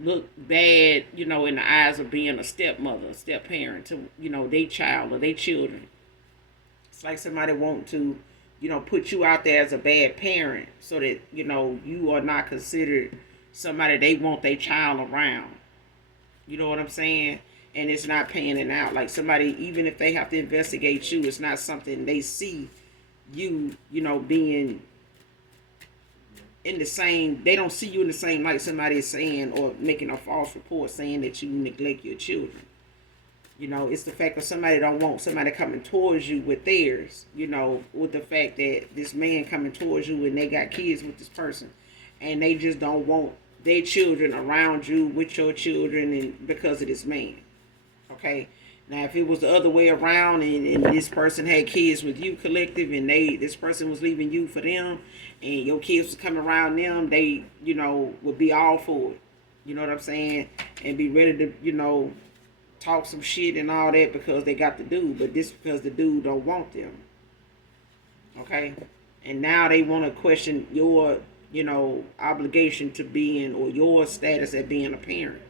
look bad, in the eyes of being a stepmother, a step parent to, their child or their children. It's like somebody want to, put you out there as a bad parent so that, you are not considered somebody they want their child around. You know what I'm saying? And it's not paying it out. Like somebody, even if they have to investigate you, it's not something they see you, being in the same, they don't see you in the same light somebody is saying or making a false report saying that you neglect your children. It's the fact that somebody don't want somebody coming towards you with theirs, with the fact that this man coming towards you and they got kids with this person and they just don't want their children around you with your children and because of this man. Okay? Now, if it was the other way around, and this person had kids with you collective, and this person was leaving you for them, and your kids was coming around them, they, would be all for it. You know what I'm saying? And be ready to, talk some shit and all that because they got the dude, but this because the dude don't want them. Okay? And now they want to question your, obligation to being, or your status at being a parent,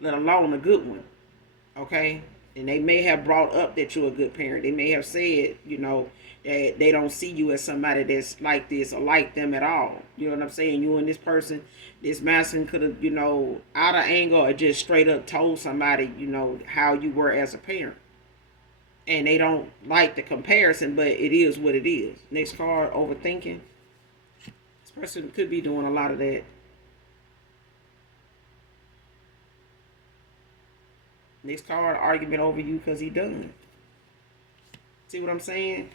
let alone a good one. Okay? And they may have brought up that you're a good parent. They may have said, that they don't see you as somebody that's like this or like them at all. You know what I'm saying? You and this person, this masculine could have, out of anger or just straight up told somebody, how you were as a parent. And they don't like the comparison, but it is what it is. Next card, overthinking. This person could be doing a lot of that. Next card, argument over you because he done. See what I'm saying?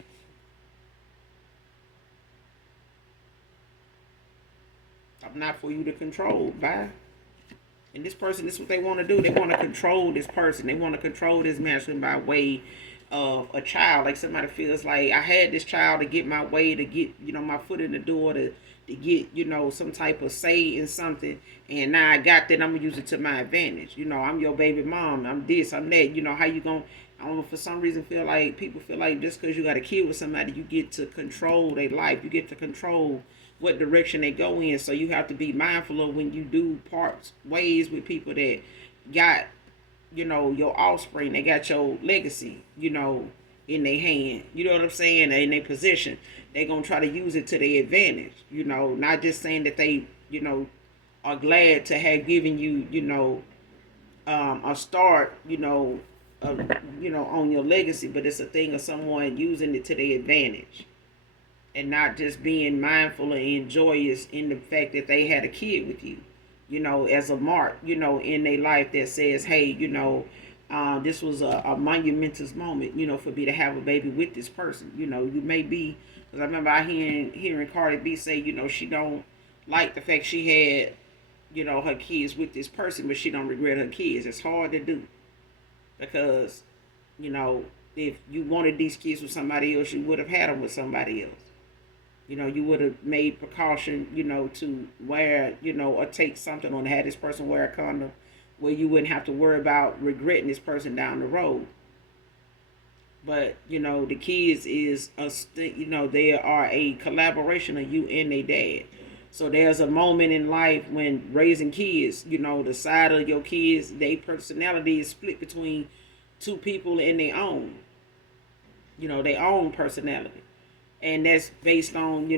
I'm not for you to control. Bye. And this person, this is what they want to do. They want to control this person. They want to control this masculine by way of a child. Like somebody feels like I had this child to get my way, to get, my foot in the door, to get, some type of say in something. And now I got that, I'm going to use it to my advantage. I'm your baby mom. I'm this, I'm that. How you going to, I don't know, for some reason people feel like just because you got a kid with somebody, you get to control their life. You get to control what direction they go in. So you have to be mindful of when you do part ways with people that got, your offspring, they got your legacy, in their hand. You know what I'm saying? In their position. They're going to try to use it to their advantage. Not just saying that they, are glad to have given you, a start, on your legacy, but it's a thing of someone using it to their advantage. And not just being mindful and joyous in the fact that they had a kid with you, as a mark, in their life that says, hey, this was a monumentous moment, for me to have a baby with this person. You may be, because I remember hearing Cardi B say, she don't like the fact she had, her kids with this person, but she don't regret her kids. It's hard to do because, if you wanted these kids with somebody else, you would have had them with somebody else. You would have made precaution, to wear, or take something on, have this person wear a condom where you wouldn't have to worry about regretting this person down the road. But, the kids is, they are a collaboration of you and their dad. So there's a moment in life when raising kids, the side of your kids, their personality is split between two people in their own, their own personality. And that's based on,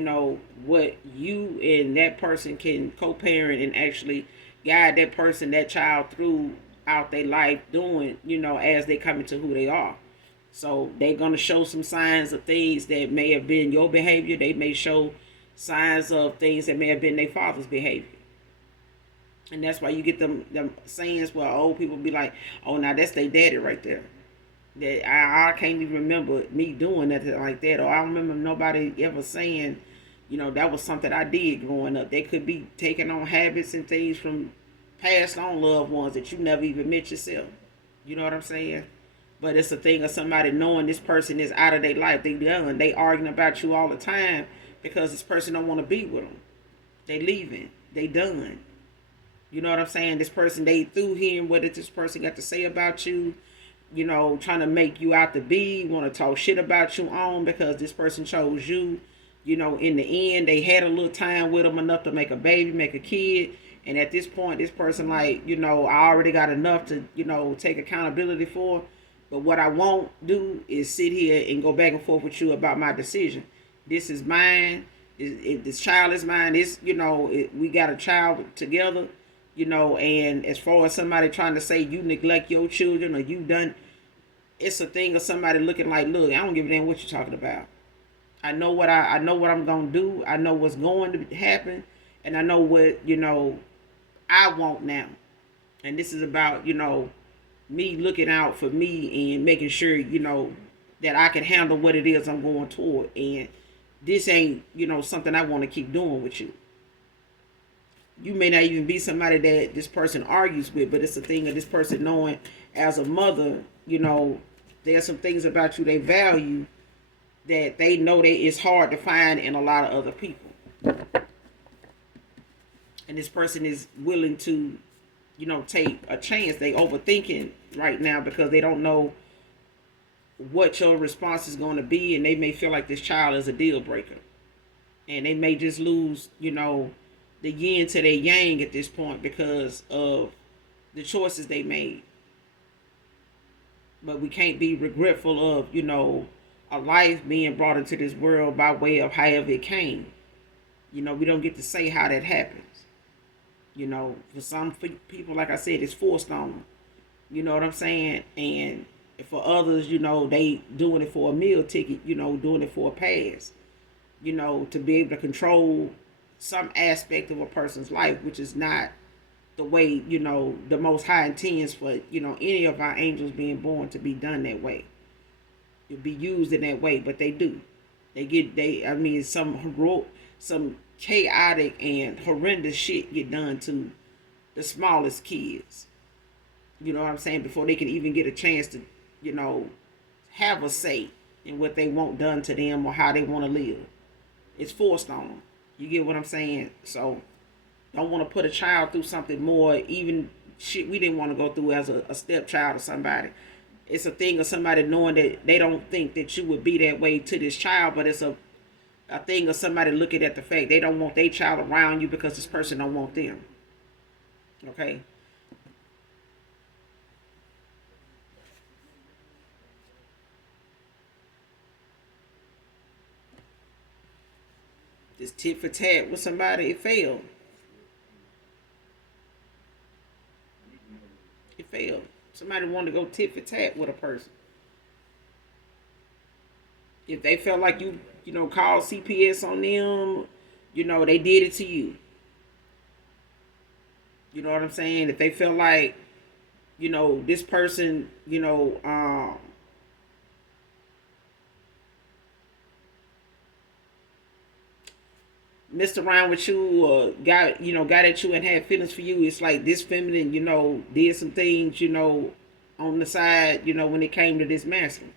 what you and that person can co-parent and actually guide that person, that child throughout their life doing, as they come into who they are. So they're going to show some signs of things that may have been your behavior. They may show signs of things that may have been their father's behavior. And that's why you get them sayings where old people be like, oh, now that's their daddy right there. That I can't even remember me doing nothing like that, or I don't remember nobody ever saying, that was something I did growing up. They could be taking on habits and things from passed on loved ones that you never even met yourself. You know what I'm saying? But it's a thing of somebody knowing this person is out of their life. They done. They arguing about you all the time because this person don't want to be with them. They leaving. They done. You know what I'm saying? This person, they through hearing what this person got to say about you. Trying to make you out to be, want to talk shit about you on because this person chose you. In the end, they had a little time with them enough to make a baby, make a kid. And at this point, this person like, I already got enough to, take accountability for. But what I won't do is sit here and go back and forth with you about my decision. This is mine. If this child is mine, we got a child together. And as far as somebody trying to say you neglect your children or you done, it's a thing of somebody looking like, look, I don't give a damn what you're talking about. I know what I'm gonna do. I know what's going to happen, and I know what I want now. And this is about me looking out for me and making sure that I can handle what it is I'm going toward. And this ain't something I want to keep doing with you. You may not even be somebody that this person argues with, but it's a thing of this person knowing as a mother, there's some things about you they value that they know that it's hard to find in a lot of other people. And this person is willing to, take a chance. They overthinking right now because they don't know what your response is going to be, and they may feel like this child is a deal breaker. And they may just lose, the yin to their yang at this point because of the choices they made. But we can't be regretful of, a life being brought into this world by way of however it came. We don't get to say how that happens. For some people, like I said, it's forced on them. You know what I'm saying? And for others, they doing it for a meal ticket, doing it for a pass. To be able to control some aspect of a person's life, which is not the way, the Most High intends for, any of our angels being born to be done that way. To be used in that way, but they do. Some chaotic and horrendous shit get done to the smallest kids. You know what I'm saying? Before they can even get a chance to, have a say in what they want done to them or how they want to live. It's forced on them. You get what I'm saying? So, don't want to put a child through something more, even shit we didn't want to go through as a stepchild or somebody. It's a thing of somebody knowing that they don't think that you would be that way to this child, but it's a thing of somebody looking at the fact they don't want their child around you because this person don't want them. Okay? This tit for tat with somebody, it failed. It failed. Somebody wanted to go tit for tat with a person. If they felt like you called CPS on them, they did it to you. You know what I'm saying? If they felt like, this person, messed around with you or got at you and had feelings for you, it's like this feminine, did some things, on the side, when it came to this masculine.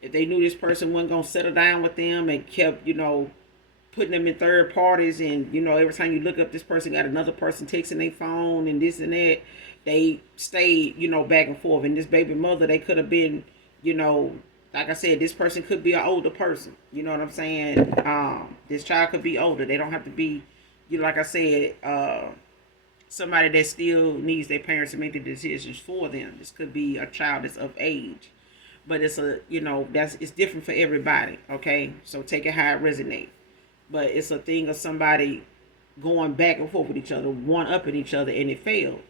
If they knew this person wasn't going to settle down with them and kept, putting them in third parties and, every time you look up, this person got another person texting their phone and this and that, they stayed, back and forth. And this baby mother, they could have been, like I said, this person could be an older person. You know what I'm saying? This child could be older. They don't have to be, like I said, somebody that still needs their parents to make the decisions for them. This could be a child that's of age. But it's it's different for everybody, okay? So take it how it resonates. But it's a thing of somebody going back and forth with each other, one-upping each other, and it failed.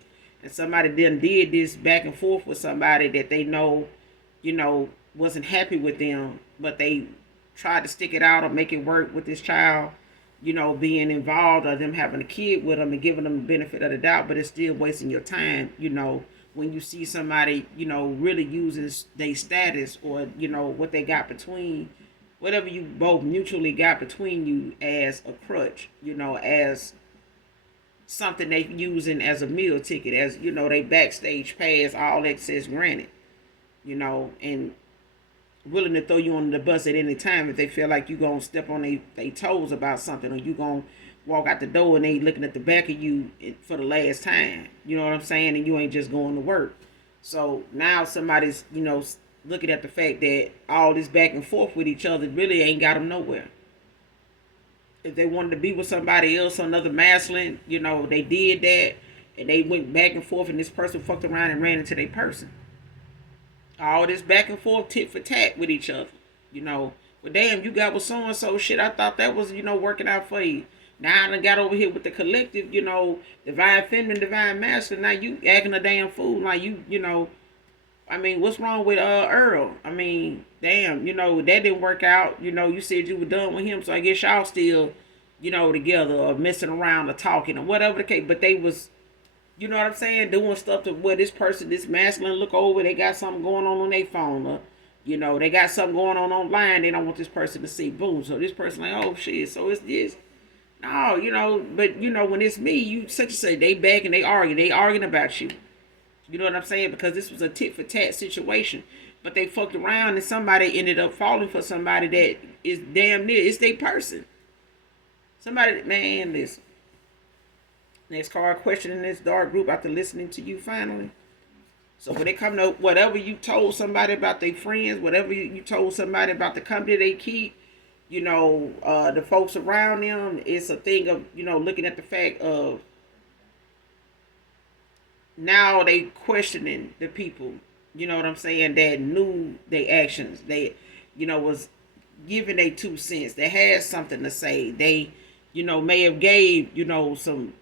And somebody then did this back and forth with somebody that they know, wasn't happy with them, but they tried to stick it out or make it work with this child, being involved or them having a kid with them and giving them the benefit of the doubt, but it's still wasting your time, when you see somebody, really using their status or, what they got between, whatever you both mutually got between you as a crutch, as something they using as a meal ticket, as, they backstage pass, all access granted, and willing to throw you on the bus at any time if they feel like you going to step on their toes about something or you going to walk out the door and they looking at the back of you for the last time. You know what I'm saying? And you ain't just going to work. So now somebody's, looking at the fact that all this back and forth with each other really ain't got them nowhere. If they wanted to be with somebody else, another masculine, they did that and they went back and forth and this person fucked around and ran into their person. All this back and forth tit for tat with each other. Well, damn, you got with so-and-so shit. I thought that was, working out for you. Now I done got over here with the collective, divine feminine, divine masculine. Now you acting a damn fool. Like what's wrong with Earl? Damn, that didn't work out. You said you were done with him, so I guess y'all still, together or messing around or talking or whatever the case. But they was, you know what I'm saying, doing stuff to where this person, this masculine look over, they got something going on their phone or, they got something going on online they don't want this person to see. Boom. So this person like, oh shit, so it's this. No, but when it's me, you such and say they back and they arguing about you. You know what I'm saying? Because this was a tit for tat situation. But they fucked around and somebody ended up falling for somebody that is damn near it's their person. Somebody, man, listen. Next card, questioning this dark group after listening to you finally. So when it come to whatever you told somebody about their friends, whatever you told somebody about the company they keep, the folks around them, it's a thing of, looking at the fact of now they questioning the people, you know what I'm saying, that knew their actions. They, was giving their 2 cents. They had something to say. They, may have gave, some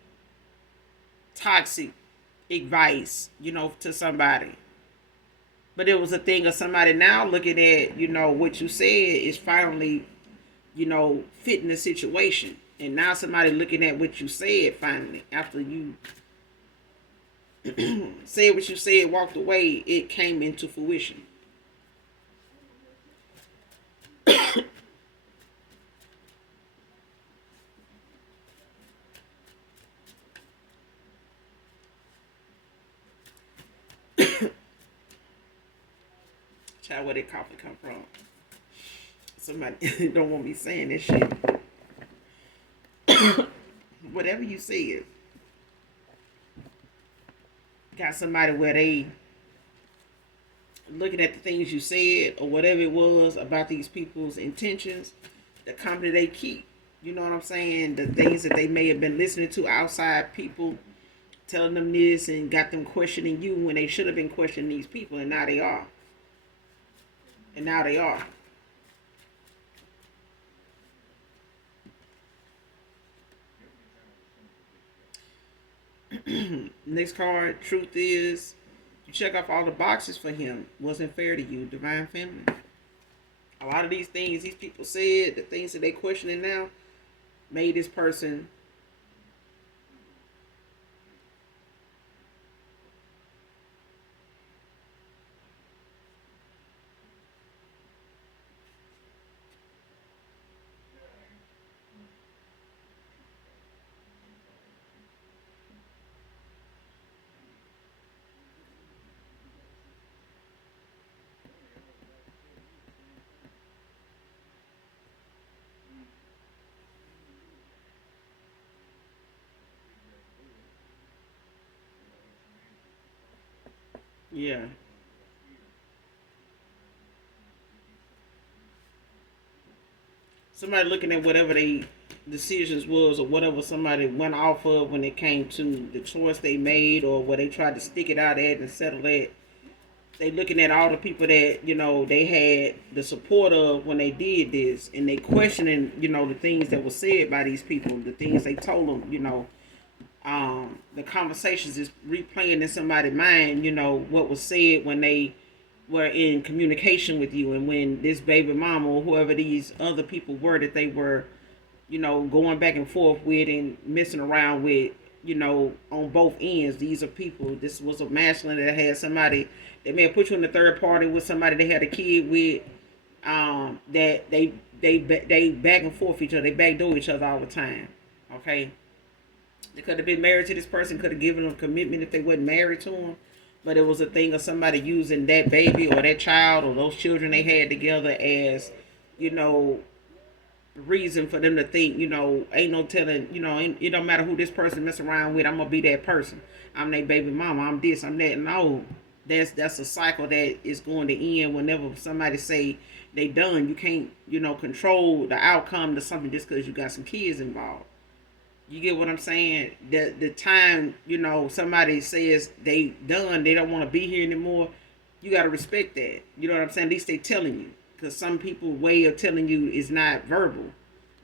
toxic advice, to somebody. But it was a thing of somebody now looking at, what you said is finally, fitting the situation. And now somebody looking at what you said finally after you said what you said, walked away, it came into fruition. Child, where did coffee come from? Somebody don't want me saying this shit. Whatever you said, got somebody where they looking at the things you said or whatever it was about these people's intentions, the company they keep. You know what I'm saying? The things that they may have been listening to outside people telling them this and got them questioning you when they should have been questioning these people, and now they are. And now they are. Next card, truth is, you check off all the boxes for him. Wasn't fair to you, divine feminine. A lot of these things these people said, the things that they questioning now, made this person yeah. Somebody looking at whatever they decisions was or whatever somebody went off of when it came to the choice they made or where they tried to stick it out at and settle it. They looking at all the people that they had the support of when they did this, and they questioning the things that were said by these people, the things they told them. The conversations is replaying in somebody's mind. What was said when they were in communication with you, and when this baby mama or whoever these other people were that they were going back and forth with and messing around with, on both ends. These are people. This was a masculine that had somebody that may have put you in the third party with somebody they had a kid with. That they back and forth each other. They backdoor each other all the time. Okay, they could have been married to this person. Could have given them commitment if they wasn't married to them. But it was a thing of somebody using that baby or that child or those children they had together as, you know, reason for them to think, ain't no telling, it don't matter who this person mess around with, I'm gonna be that person. I'm their baby mama, I'm this, I'm that. No, that's a cycle that is going to end whenever somebody say they done. You can't, control the outcome to something just because you got some kids involved. You get what I'm saying? The time, somebody says they done, they don't want to be here anymore, you got to respect that. You know what I'm saying? At least they telling you. Because some people way of telling you is not verbal.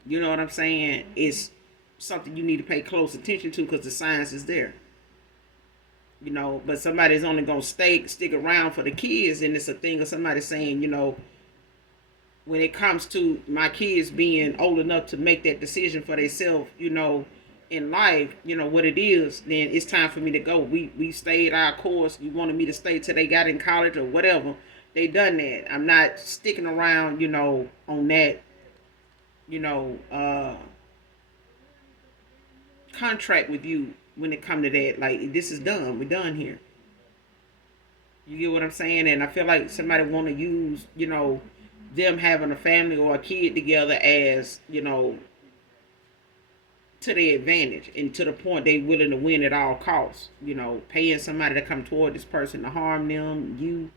You know what I'm saying? It's something you need to pay close attention to because the science is there. But somebody's only going to stick around for the kids, and it's a thing of somebody saying, when it comes to my kids being old enough to make that decision for themselves, in life, what it is, then it's time for me to go. We stayed our course. You wanted me to stay till they got in college or whatever. They done that. I'm not sticking around, on that, you know, uh, contract with you when it come to that. Like, this is done. We're done here. You get what I'm saying? And I feel like somebody want to use, them having a family or a kid together as, to their advantage, and to the point they willing to win at all costs. Paying somebody to come toward this person to harm them.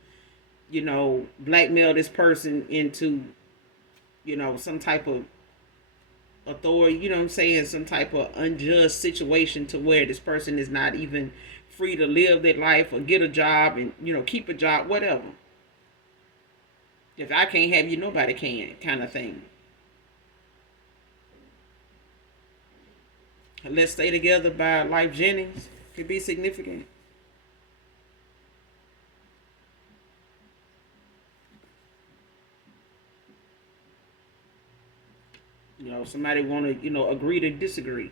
Blackmail this person into, some type of authority, you know what I'm saying, some type of unjust situation to where this person is not even free to live their life or get a job and, keep a job, whatever. If I can't have you, nobody can, kind of thing. Let's stay together by Life Jennings could be significant. Somebody want to, agree to disagree.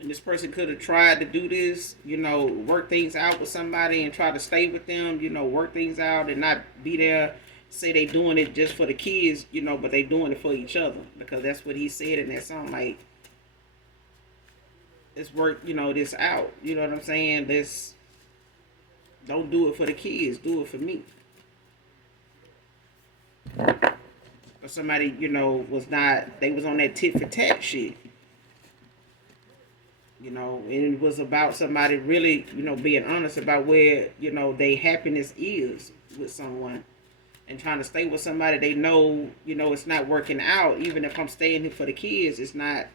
And this person could have tried to do this, work things out with somebody and try to stay with them, work things out and not be there. Say they doing it just for the kids, but they doing it for each other, because that's what he said in that song. Like, let's work, this out. You know what I'm saying? This, don't do it for the kids, do it for me. Or somebody, was not, they was on that tit for tat shit. And it was about somebody really, being honest about where, their happiness is with someone, and trying to stay with somebody they know, it's not working out. Even if I'm staying here for the kids, it's not,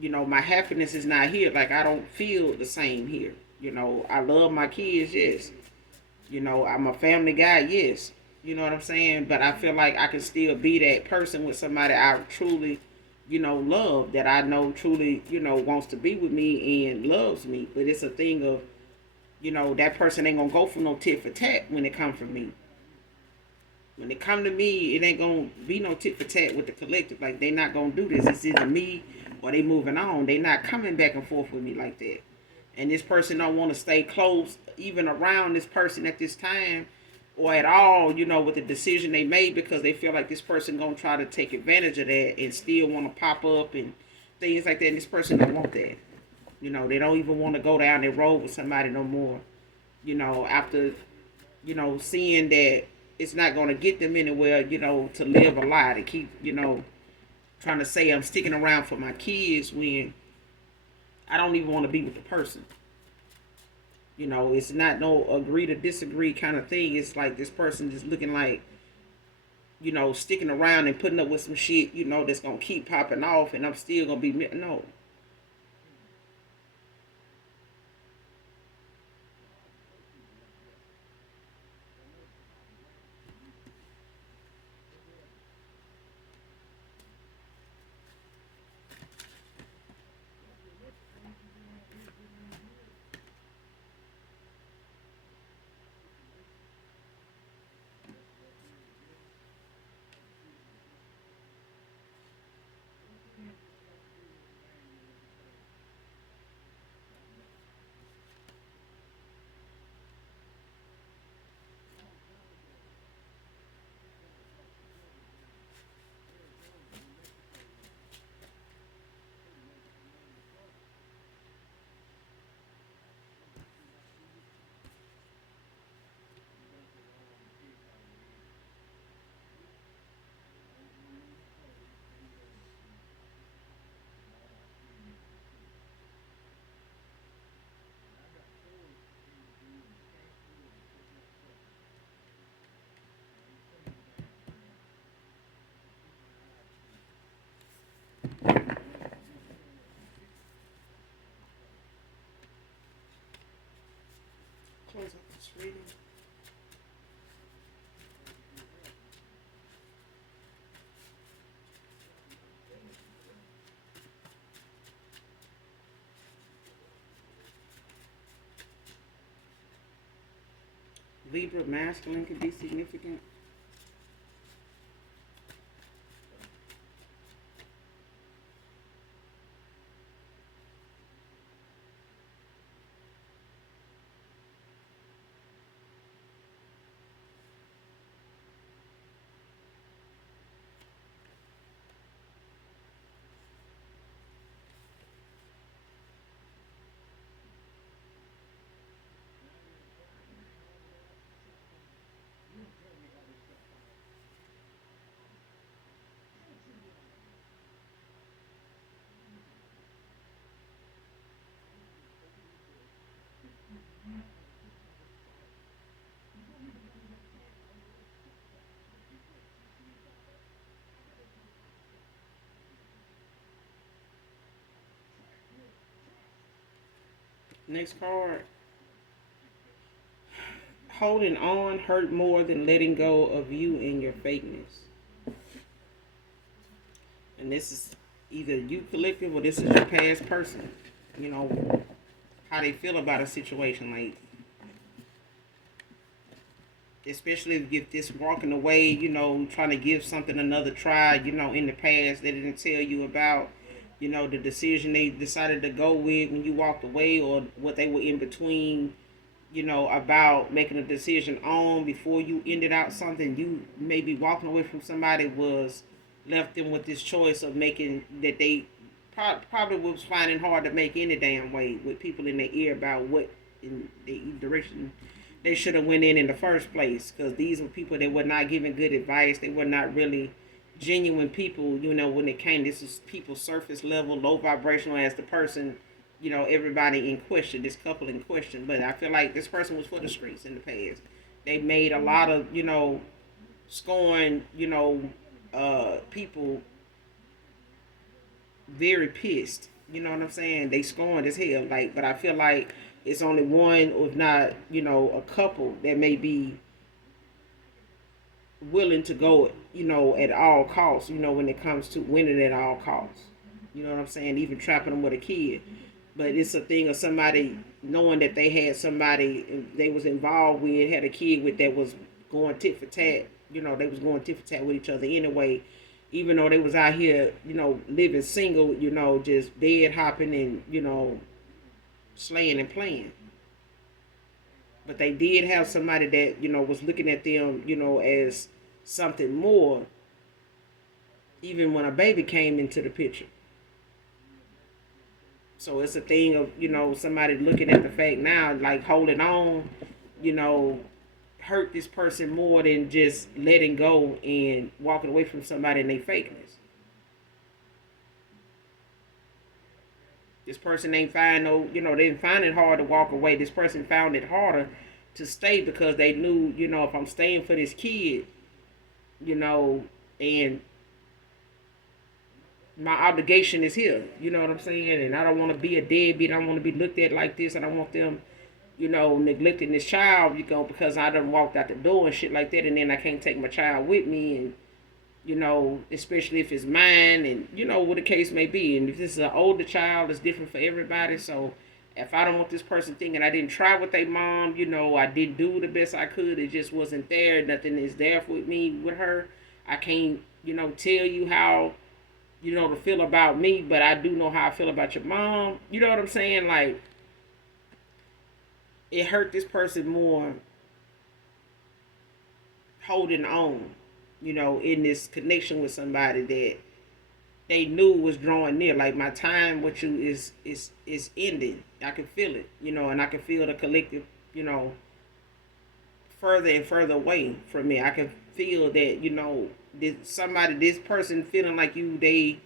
my happiness is not here. Like, I don't feel the same here. I love my kids, yes. I'm a family guy, yes. You know what I'm saying? But I feel like I can still be that person with somebody I truly, love, that I know truly, wants to be with me and loves me. But it's a thing of, that person ain't gonna go for no tit for tat when it come from me. When it come to me, it ain't gonna be no tit for tat with the collective. Like, they not gonna do this. It's either me or they moving on. They not coming back and forth with me like that. And this person don't want to stay close, even around this person at this time, or at all, with the decision they made, because they feel like this person gonna try to take advantage of that and still want to pop up and things like that. And this person don't want that. They don't even want to go down that road with somebody no more. After, seeing that it's not going to get them anywhere, to live a lie, to keep, trying to say I'm sticking around for my kids when I don't even want to be with the person. It's not no agree to disagree kind of thing. It's like this person just looking like, sticking around and putting up with some shit, that's going to keep popping off, and I'm still going to be, no. Close up this reading. Libra masculine could be significant. Next card. Holding on hurt more than letting go of you and your fakeness. And this is either you collective or this is your past person. You know, how they feel about a situation. Like, especially if this walking away, trying to give something another try, in the past they didn't tell you about, the decision they decided to go with when you walked away, or what they were in between, about making a decision on before you ended out something. You maybe walking away from somebody was left them with this choice of making that they probably was finding hard to make any damn way, with people in their ear about what in the direction they should have went in the first place, because these were people that were not giving good advice. They were not really genuine people, when it came. This is people surface level, low vibrational as the person, everybody in question, this couple in question. But I feel like this person was for the streets in the past. They made a lot of, scorn, people very pissed. You know what I'm saying? They scorned as hell. Like, but I feel like it's only one, if not, a couple that may be willing to go, at all costs, when it comes to winning at all costs. You know what I'm saying? Even trapping them with a kid. But it's a thing of somebody knowing that they had somebody they was involved with, had a kid with, that was going tit for tat. They was going tit for tat with each other anyway. Even though they was out here, living single, just bed hopping and, slaying and playing. But they did have somebody that, was looking at them, as something more, even when a baby came into the picture. So it's a thing of, somebody looking at the fact now, like holding on, hurt this person more than just letting go and walking away from somebody and their fakeness. This person ain't find no, they didn't find it hard to walk away. This person found it harder to stay, because they knew, if I'm staying for this kid, and my obligation is here. You know what I'm saying? And I don't want to be a deadbeat. I don't want to be looked at like this. I don't want them, neglecting this child, because I done walked out the door and shit like that, and then I can't take my child with me, and, especially if it's mine, and, what the case may be. And if this is an older child, it's different for everybody. So if I don't want this person thinking I didn't try with their mom, I didn't do the best I could, it just wasn't there, nothing is there with me with her. I can't, tell you how, to feel about me, but I do know how I feel about your mom. You know what I'm saying? Like, it hurt this person more holding on, in this connection with somebody that they knew was drawing near. Like, my time with you is ending. I can feel it, and I can feel the collective, further and further away from me. I can feel that, this person feeling like you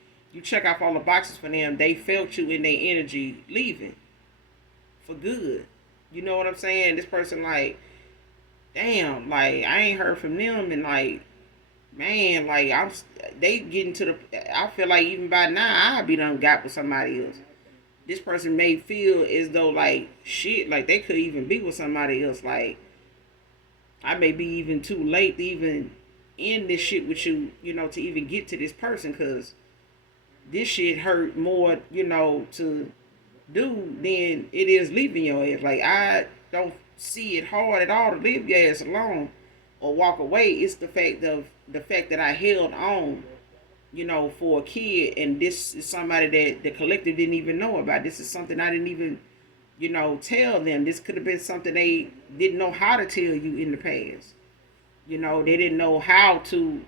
check off all the boxes for them. They felt you in their energy leaving for good. You know what I'm saying? This person, like, damn, like, I ain't heard from them, and like, man, like, they getting to the, I feel like even by now I'll be done got with somebody else. This person may feel as though, like, shit, like they could even be with somebody else. Like, I may be even too late to even end this shit with you, to even get to this person, because this shit hurt more, to do than it is leaving your ass. Like, I don't see it hard at all to leave your ass alone or walk away. It's the fact that I held on, for a kid, and this is somebody that the collective didn't even know about. This is something I didn't even, tell them. This could have been something they didn't know how to tell you in the past. They didn't know how to,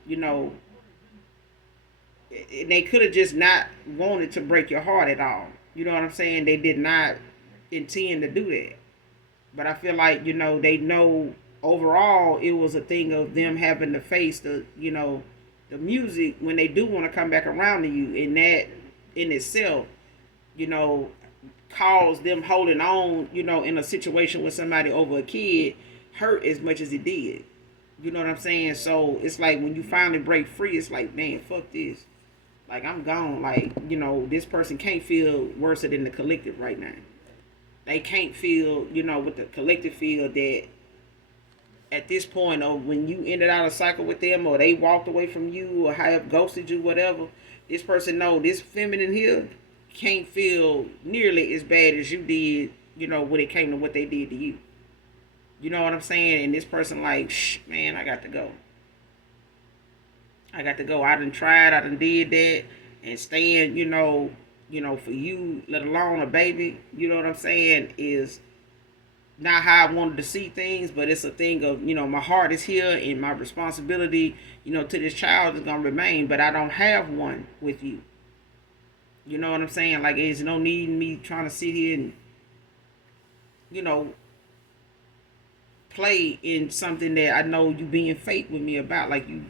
they could have just not wanted to break your heart at all. You know what I'm saying? They did not intend to do that. But I feel like, they know overall it was a thing of them having to face the music when they do want to come back around to you. And that in itself, caused them holding on, in a situation with somebody over a kid, hurt as much as it did. You know what I'm saying? So it's like when you finally break free, it's like, man, fuck this. Like, I'm gone. Like, this person can't feel worse than the collective right now. they can't feel, with the collective feel that at this point, or when you ended out a cycle with them, or they walked away from you, or have ghosted you, whatever, this person know this feminine here can't feel nearly as bad as you did, when it came to what they did to you. You know what I'm saying? And this person like, shh, man, I got to go. I got to go. I done tried, I done did that, and staying, for you, let alone a baby, you know what I'm saying, is not how I wanted to see things, but it's a thing of, my heart is here and my responsibility, to this child is gonna remain, but I don't have one with you. You know what I'm saying? Like, there's no need in me trying to sit here and, you know, play in something that I know you being fake with me about. Like, you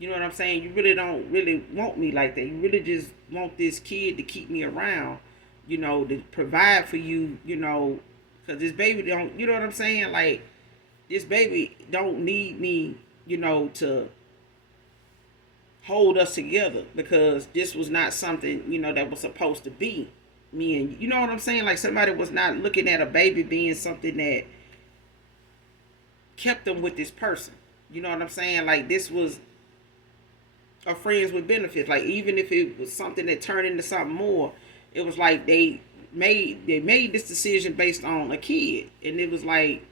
know what I'm saying? You really don't really want me like that. You really just want this kid to keep me around, to provide for you, because this baby don't, you know what I'm saying? Like, this baby don't need me, to hold us together, because this was not something, that was supposed to be me and you know what I'm saying? Like, somebody was not looking at a baby being something that kept them with this person. You know what I'm saying? Like, this was a friends with benefits. Like, even if it was something that turned into something more, it was like they made this decision based on a kid, and it was like,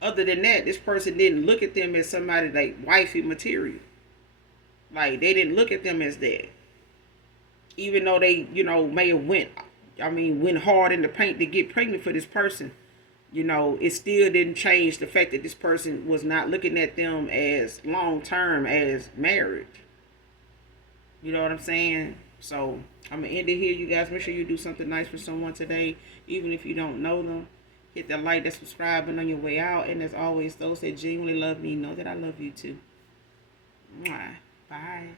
other than that, this person didn't look at them as somebody like wifey material. Like, they didn't look at them as that, even though they, may have went hard in the paint to get pregnant for this person. It still didn't change the fact that this person was not looking at them as long term as marriage. You know what I'm saying? So I'm gonna end it here, you guys. Make sure you do something nice for someone today, even if you don't know them. Hit that like, that subscribe button on your way out. And as always, those that genuinely love me know that I love you too. Mwah. Bye.